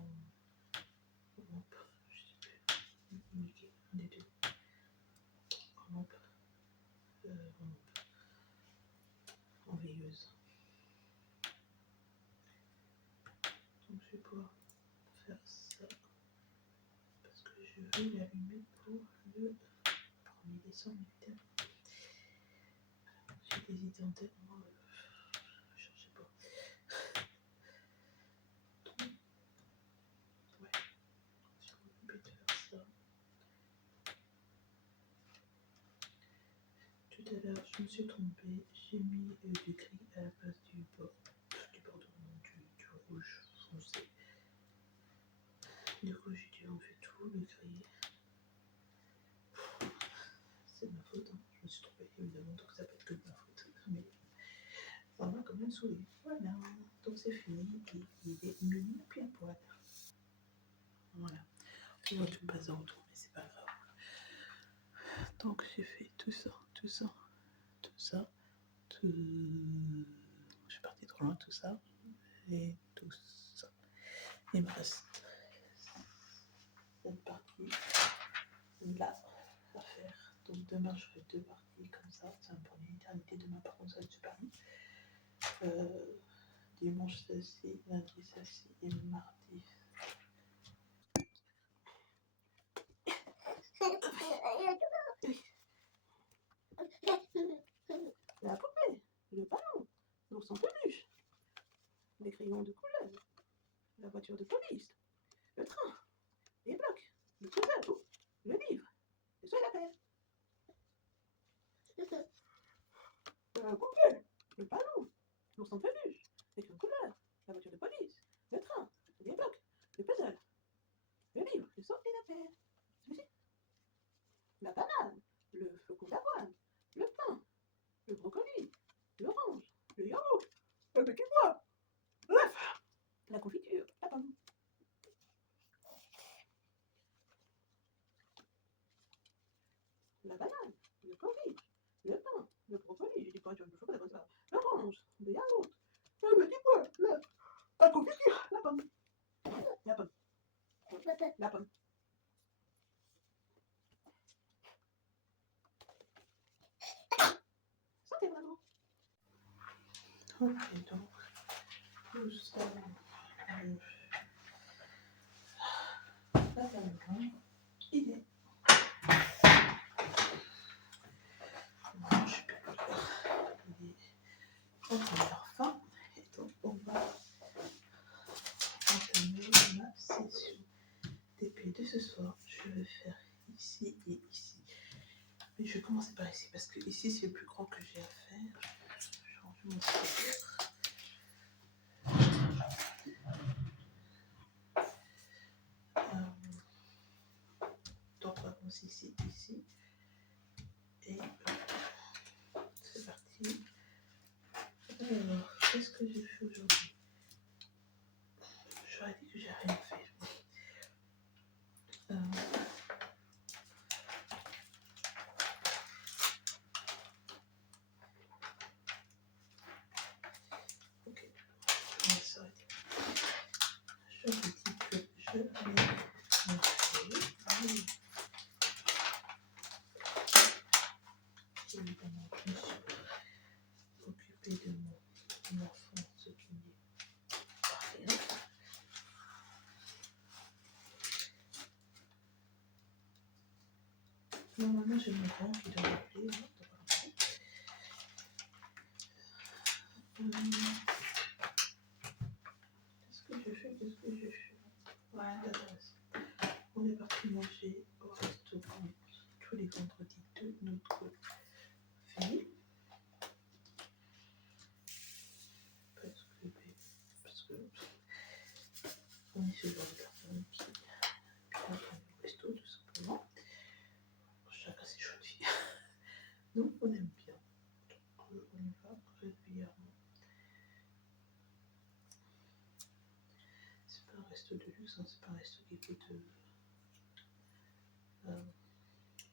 lampe. Je sais plus. Mickey, un des deux. En lampe. En veilleuse. Donc je vais pouvoir faire ça parce que je veux l'allumer pour le 1er décembre évidemment. J'ai des idées en tête, moi je sais pas. je me suis trompée, j'ai mis du gris à la place du bordeaux, du rouge foncé. Du coup, j'ai dû enlever tout le gris. C'est de ma faute, hein. Je me suis trompée évidemment, donc ça peut être que de ma faute. Mais ça m'a quand même saoulé. Voilà, donc c'est fini. Il est mignon puis à poil. Voilà, on va tout pas en retour, mais c'est pas grave. Donc j'ai fait tout ça, tout ça, tout ça, tout. Je suis partie trop loin, tout ça et tout ça. Il me reste cette partie là à faire. Donc demain je ferai 2 parties comme ça va me prendre une éternité. Demain par contre ça va être super vite. Dimanche celle-ci, lundi celle-ci et mardi. La poupée, le ballon, l'ours en peluche, les crayons de couleur, la voiture de police, le train, les blocs, le puzzle, le livre, le soin d'appel, la poupée, le ballon, l'ours en peluche, les crayons de couleur, la voiture de police, le train, les blocs, le puzzle, le livre, le saut et l'appel, la banane, le flocon d'avoine, le pain, le brocoli, l'orange, le yaourt, le petit pois, l'œuf, la confiture, la pomme. La banane, le porridge, le pain, le brocoli, j'ai dit quoi, je ne sais pas, l'orange, le yaourt, le petit pois, la confiture, la pomme. La pomme. La pomme. Santé, maman. Ok, donc, nous allons la table. Il est. Non, je suis pas d'accord. Il est 21h20. Et donc, on va entamer ma session d'épée de ce soir. Je vais faire ici et ici. Mais je vais commencer par ici parce que ici c'est le plus grand que j'ai à faire. Je range mon sticker. Donc on va commencer ici, ici. Et c'est parti. Alors, qu'est-ce que j'ai fait aujourd'hui? J'aurais dit que j'ai rien fait. Ok, on va s'arrêter. J'aurais dit que je n'ai rien fait. Évidemment, je me suis occupée de mon enfant, ce qui n'est pas rien. Normalement, j'ai mon grand qui doit m'appeler. Qu'est-ce que j'ai fait? Ouais, d'accord. On est parti manger au restaurant tous les vendredis de notre vie. Parce que on est ce genre de personne qui prend au resto tout simplement. Chacun ses choix de vie. Nous, on aime bien. On y va régulièrement. C'est pas un resto de luxe, hein, c'est pas un resto qui coûte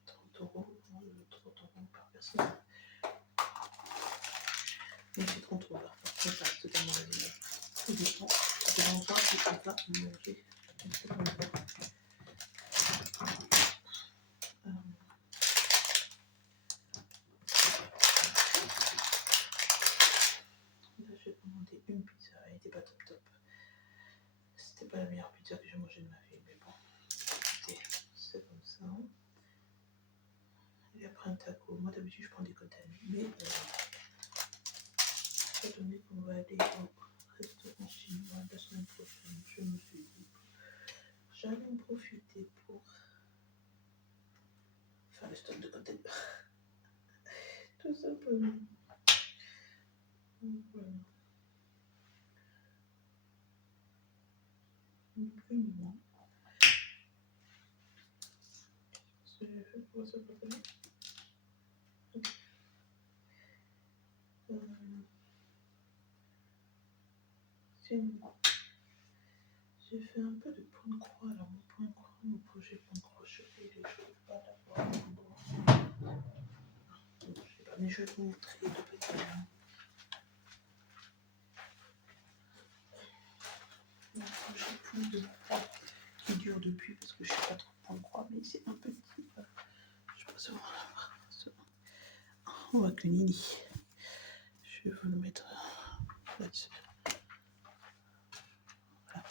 30 euros, 30 euros par personne. Mais c'est 30 euros par personne, ça reste totalement raisonnable. Tout dépend de l'endroit où on va manger. Là, j'ai commandé une pizza, elle était pas top top. C'était pas la meilleure pizza que j'ai mangée de ma vie, mais bon, écoutez, c'est comme ça. Et après un taco, moi d'habitude je prends des côtes amies, mais étant donné qu'on va aller au restaurant chinois la semaine prochaine, je me suis dit j'allais en profiter pour faire le stock de côtes amies. Tout simplement. Donc, voilà. Ni plus ni moins. Ce que j'ai fait pour ce côté-là. Sinon, j'ai fait un peu de point de croix. Alors, mon point de croix, mon projet point de croix, je ne vais pas l'avoir. Je sais pas, mais je vais vous montrer de petit. Mon projet point de croix qui dure depuis parce que je ne sais pas trop point de croix, mais c'est un petit. Je passe on va que Nini. Je vais vous le mettre là-dessus. Voilà.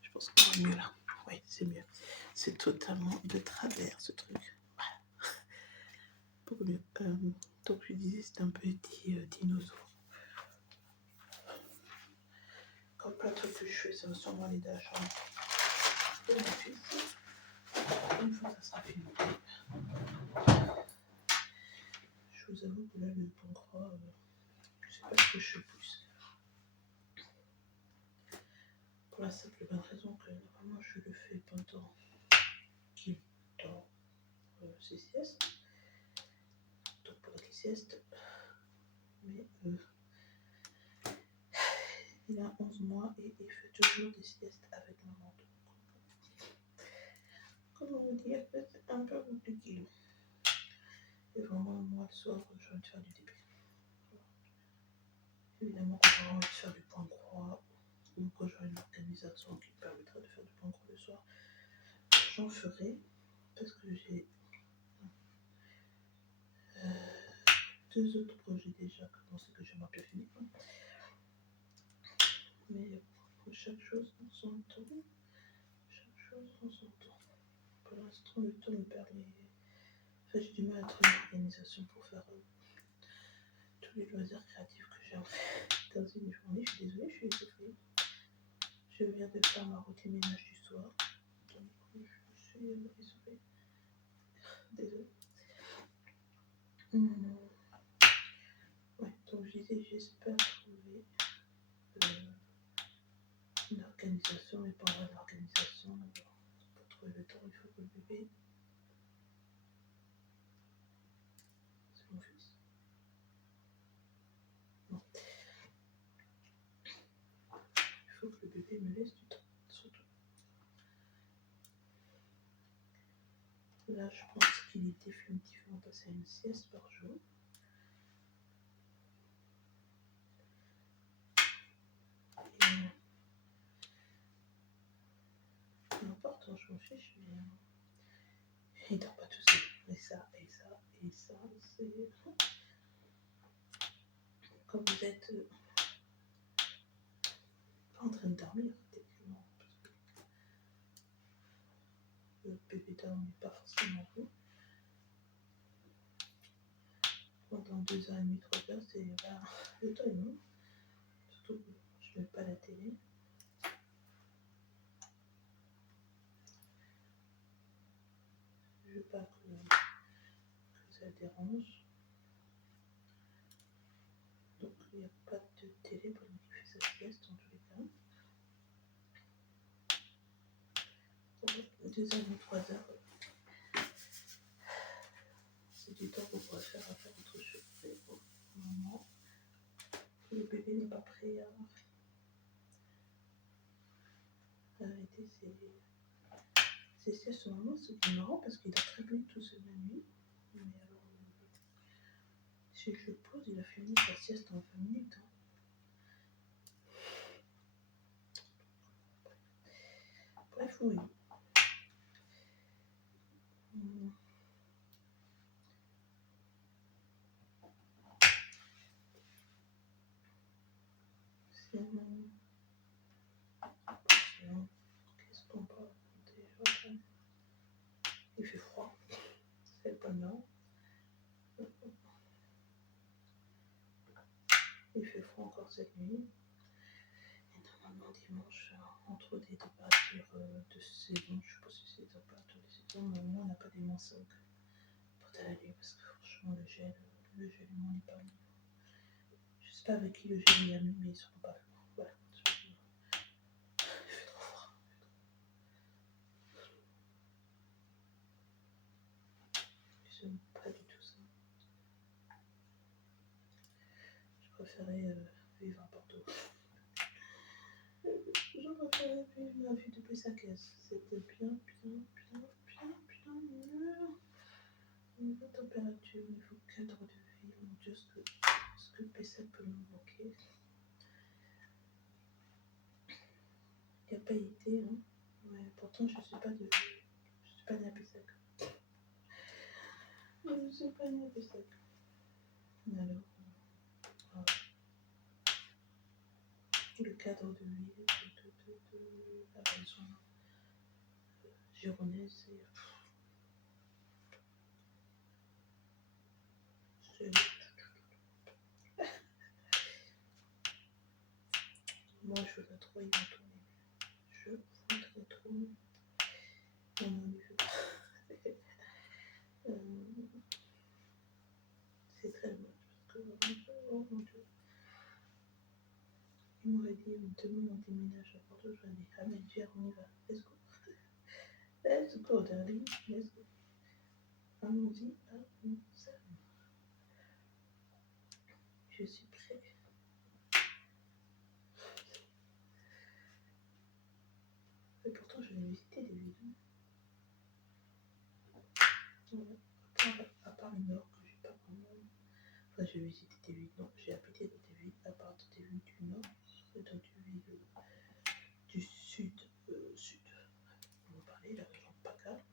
Je pense qu'on va mieux là. Oui, c'est mieux. C'est totalement de travers ce truc. Voilà. Beaucoup mieux. Donc je disais, c'est un petit dinosaure. Comme plein de trucs que je fais, ça va sûrement aller dans la chambre de mon fils. Une fois ça sera fini. Je vous avoue que là, le pont croix, je ne sais pas ce que je fais plus. Pour la simple et bonne raison que normalement je le fais pendant qu'il dort ses siestes. Donc pendant qu'il sieste. Mais il a 11 mois et il fait toujours des siestes avec maman. Comment vous dire, c'est un peu compliqué. Et vraiment, moi, le soir, j'ai envie de faire du début. Évidemment, quand j'ai envie de faire du point de croix, ou quand j'aurai une organisation qui me permettra de faire du point de croix le soir, j'en ferai. Parce que j'ai 2 autres projets déjà commencés que j'aimerais bien finir. Mais pour chaque chose en son temps. Chaque chose en son temps. Pour l'instant, le temps me permet. Enfin, j'ai du mal à trouver une organisation pour faire tous les loisirs créatifs que j'aimerais dans une journée. Je suis désolée, je suis essoufflée. Je viens de faire ma routine ménage du soir. Donc, je suis essoufflée. Désolée. Ouais, donc je disais, j'espère trouver une organisation, mais pour avoir une organisation, pour trouver le temps, il faut que le bébé. C'est mon fils. Non. Il faut que le bébé me laisse du temps, surtout. Là, je pense qu'il est définitivement passé à une sieste par jour. Et l'important, je m'en fiche, mais il dort pas tout seul. Et ça, c'est. Quand vous êtes pas en train de dormir, techniquement, parce que le bébé dort, mais pas forcément vous. Pendant 2h30, 3h, c'est le temps est long. Surtout que je ne mets pas la télé. Je veux pas que ça dérange. Donc il n'y a pas de télé pendant qu'il fait sa sieste en tous les cas. Donc 2h30, 3h, c'est du temps qu'on pourrait faire à faire autre chose. Mais pour le moment, le bébé n'est pas prêt à arrêter ses siestes. Normalement, c'est marrant parce qu'il a très bien tout seul la nuit. Mais alors, si je le pose, il a fini sa sieste en 20 minutes. Hein. Bref, oui. Sinon, qu'est-ce qu'on peut raconter? Il fait froid. C'est pas mal. Il fait froid encore cette nuit. Et normalement, dimanche, entre des températures de saison, je ne sais pas si c'est des températures de saison, mais au moins on n'a pas des -5 pour la nuit parce que franchement, le gel, le gel m'en est pas mis. Je sais pas avec qui le gel y a mis, mais ils seront pas blancs. Voilà. Il fait trop froid. J'aime pas du tout ça. Je préférais vivre à Bordeaux. Je préférais vivre ma vie depuis sa caisse. C'était bien mieux. Au niveau température, au niveau cadre de vie, mon Dieu, ce que PC peut nous manquer. Il n'y a pas été, hein. Ouais, pourtant, je suis pas née à Pessac. Je suis pas née à Pessac. Mais alors, le cadre de vie, la région gironnaise, moi, je voudrais trop y retourner. Je voudrais trop. On en est fait. C'est très dommage parce que oh mon Dieu. Il m'aurait dit demain on déménage à Bordeaux, j'aurais dit ah mais Dieu, on y va, let's go. Let's go darling, let's go. Allons-y, je suis prêt. Et pourtant je vais visiter des villes. Ouais. À part le nord que j'ai pas vraiment. Enfin j'ai visité des villes, non, j'ai habité dans des villes, à part des villes du nord, et dans des villes du sud. On va parler de la région de PACA.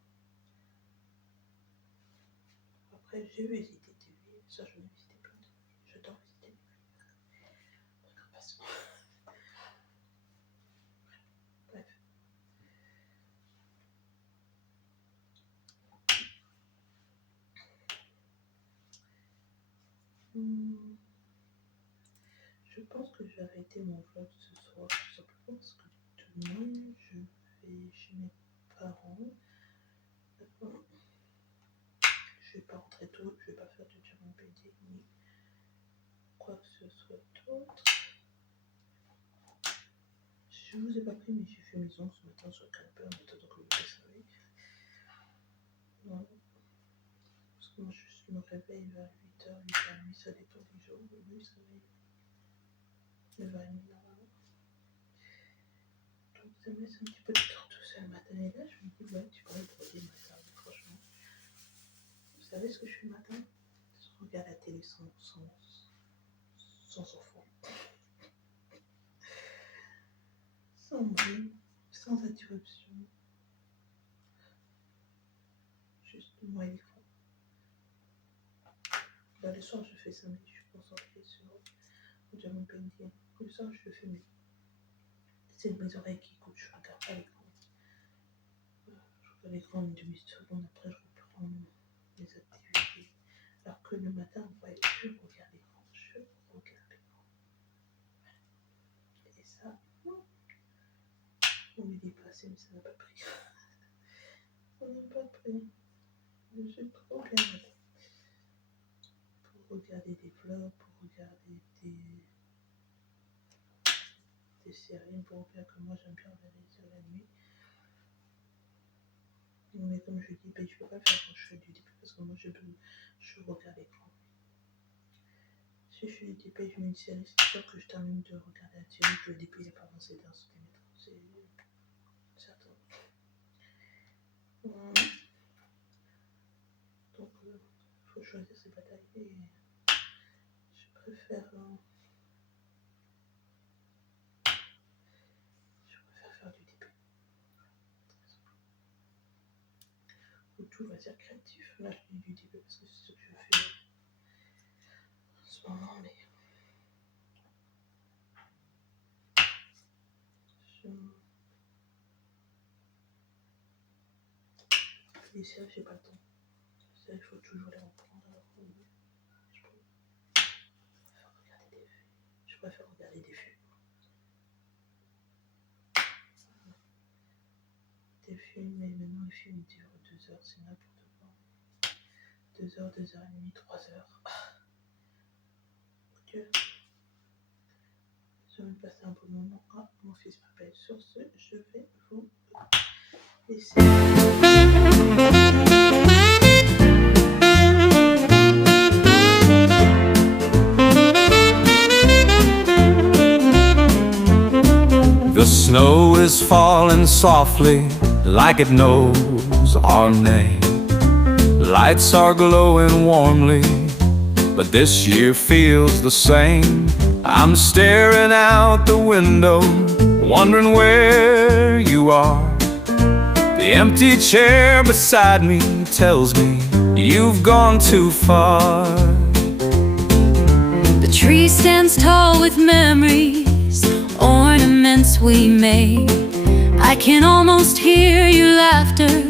Après j'ai visité des villes, ça j'en ai visité plein de villes. J'adore visiter des villes. Passion. Bref. Je pense que je vais arrêter mon vlog ce soir, tout simplement parce que demain je vais chez mes parents. Je vais pas rentrer tôt, je vais pas faire de diamant painting ni quoi que ce soit d'autre. Je vous ai pas pris, mais j'ai fait mes ongles ce matin sur le canapé en attendant que le PC s'arrête. Parce que moi je me réveille vers 8h, 8h30, ça dépend des jours. Lui il se réveille 9h30 normalement. Donc ça me laisse un petit peu de temps tout seul le matin. Et là je me dis, ouais, tu pourrais broder le matin, franchement. Vous savez ce que je fais le matin? Je regarde la télé sans enfant. Sans bruit, sans interruption. Juste moi et l'écran. Bah, le soir je fais ça, mais je suis concentrée sur le diamant painting. Le soir je le fais, mais c'est mes oreilles qui écoutent, je regarde pas l'écran. Je regarde l'écran une demi-seconde, après je reprends mes activités. Alors que le matin, ouais, je regarde l'écran. Et ça, on m'est dépassé, mais ça n'a pas pris. Ça n'a pas pris. Je suis trop garde. Pour regarder des vlogs, pour regarder des séries, pour regarder comme moi j'aime bien regarder des séries la nuit. Mais comme je dis, ben, je peux pas le faire quand je fais du début parce que moi je regarde l'écran. Si je fais du DP, je mets une série, c'est sûr que je termine de regarder la série, que le DP n'est pas avancé d'un centimètre. C'est certain. Donc, il faut choisir ses batailles et je préfère faire du DP. Ou tout va dire créatif. Là, je dis du DP parce que c'est ce que je fais en ce moment, mais les séries, j'ai pas le temps. Les séries, il faut toujours les reprendre. Alors, je préfère regarder des films. Des films, mais maintenant les films durent 2 heures, c'est n'importe quoi. 2 heures, 2h30, 3 heures. que je vais passer un bon moment. Ah, mon fils m'appelle. Sur ce, je vais vous laisser. The snow is falling softly like it knows our name. Lights are glowing warmly, but this year feels the same. I'm staring out the window, wondering where you are. The empty chair beside me tells me you've gone too far. The tree stands tall with memories, ornaments we made. I can almost hear your laughter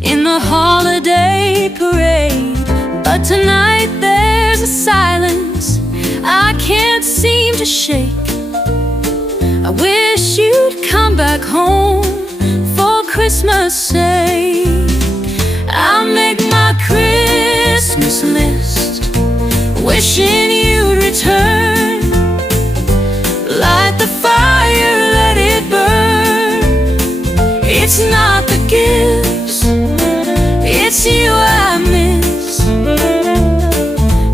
in the holiday parade. But tonight there's a silence I can't seem to shake. I wish you'd come back home for Christmas' sake. I'll make my Christmas list, wishing you'd return. Light the fire, let it burn. It's not the gifts, it's you I miss.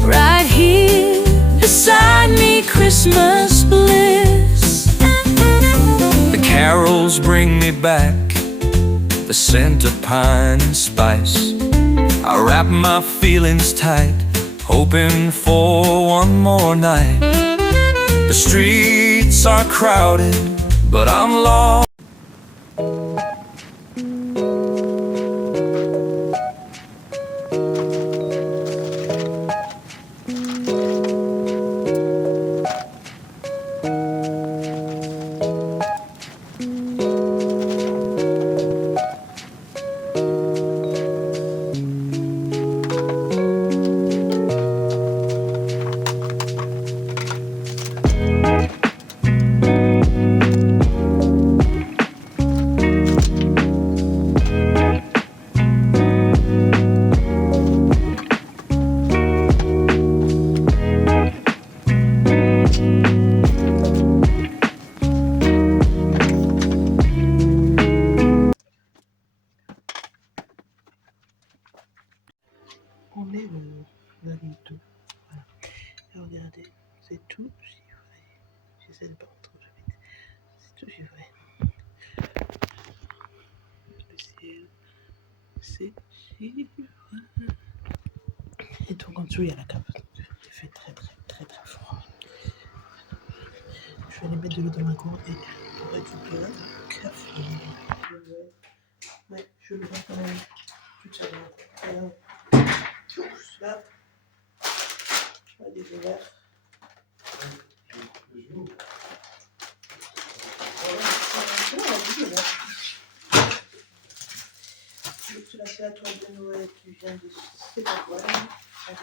Right here beside me, Christmas bliss. The carols bring me back, the scent of pine and spice. I wrap my feelings tight, hoping for one more night. The streets are crowded, but I'm lost. On est le 22. Voilà. Et regardez, c'est tout givré. J'essaie de pas trop jamais. C'est tout givré. Le ciel, c'est givré. Et donc en dessous, il y a la cape. Il fait très froid. Je vais aller mettre de l'eau dans ma gourde et pour récupérer le café. Ouais, je le vois quand même tout à l'heure. Là, je vais des verres. Je te laisse la toile de Noël qui vient de c'est pas quoi là. Allez,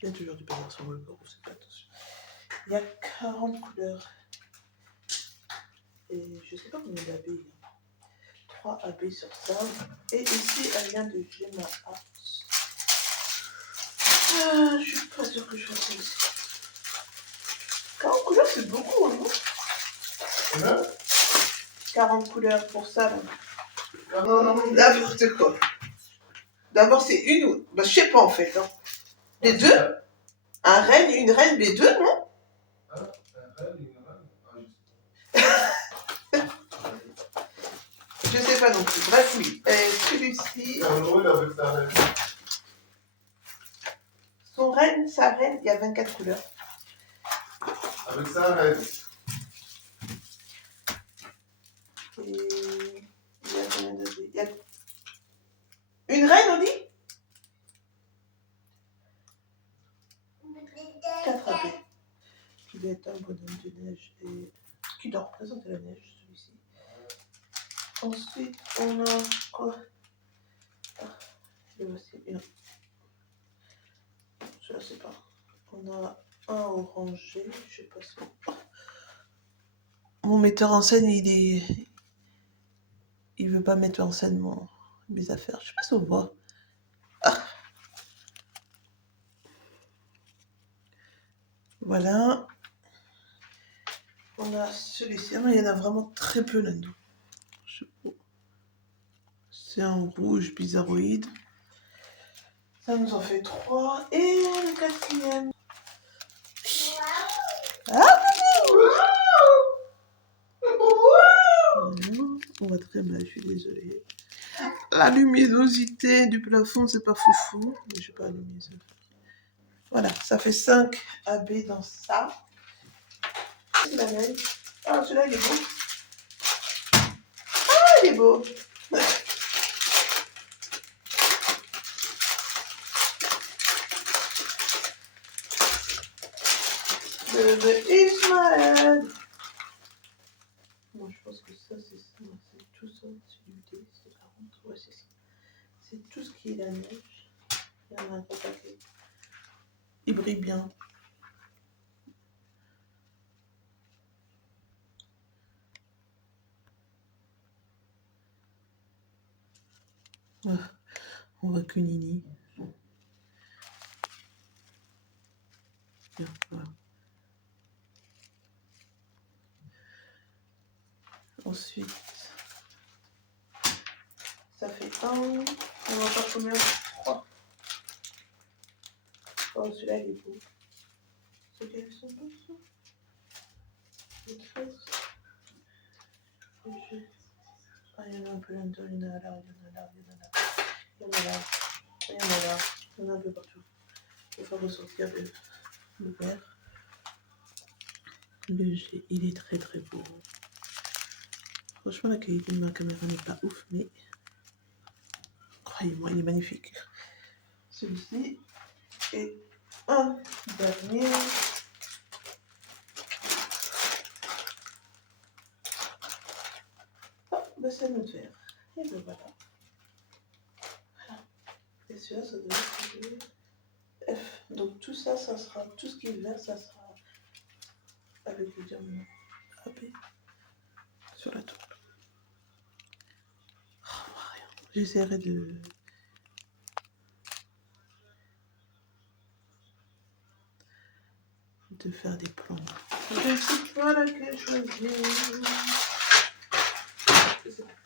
il y a toujours du bazar sur le corps, vous faites pas attention. Il y a 40 couleurs. Et je sais pas combien d'abeilles. 3 abeilles sur ça. Et ici, elle vient de Gemma Arts. Ah, je suis pas sûre que je fasse ça aussi. 40 couleurs, c'est beaucoup, hein? 40 couleurs pour ça, là. Non, n'importe quoi. D'abord, c'est une ou... Bah, je sais pas, en fait. Hein. Les deux? Un reine et une reine, les deux, non? Un reine et une reine? Je sais pas non plus. Bref, oui. Celui-ci... Un drôle avec sa reine. Son reine, sa reine, il y a 24 couleurs. Avec sa reine. Et il y a combien d'abeilles? Il y a une reine, on dit? 4 abeilles. Qui doit être un bonhomme de neige et qui doit représenter la neige, celui-ci. Ensuite, on a quoi? Ah, le voici. Celui-là, c'est pas. On a un orangé, je sais pas si. mon metteur en scène, il veut pas mettre en scène mes affaires. Je sais pas si on voit. Voilà. On a celui-ci. Ah, il y en a vraiment très peu là-dedans. Je sais pas. C'est un rouge bizarroïde. Ça nous en fait 3. Et le quatrième. On voit très mal, je suis désolée. La luminosité du plafond, c'est pas foufou. Mais je sais pas allumer ça. Voilà, ça fait 5 AB dans ça. C'est la même. Ah, celui-là, il est beau. Ah, il est beau. De Ismaël. Moi, je pense que ça, c'est ça. C'est tout ça. C'est du thé. C'est 40. Ouais, c'est ça. C'est tout ce qui est la neige. Il y en a un gros paquet. Il brille bien. Ah, on voit que Nini. Tiens, voilà. Ensuite, ça fait 1. On va faire combien? 3. Oh, celui-là, il est beau. C'est quels sont tous ça? Le 13. Ah, il y en a un peu là-dedans, il y en a là, il y en a là, il y en a là. Il y en a là, il y en a là, il y en a un peu partout. Il faut ressortir le vert. Le G, il est très très beau. Franchement, la qualité de ma caméra n'est pas ouf, mais croyez-moi, il est magnifique. Celui-ci est un dernier. Ah, ben c'est notre verre. Et ben voilà. Et celui-là, ça doit être F. Donc tout ça, ça sera, tout ce qui est vert, ça sera avec le diamant AB sur la tour. Oh, rien. J'essaierai de faire des plans. Je ne sais pas laquelle choisir. Je sais pas.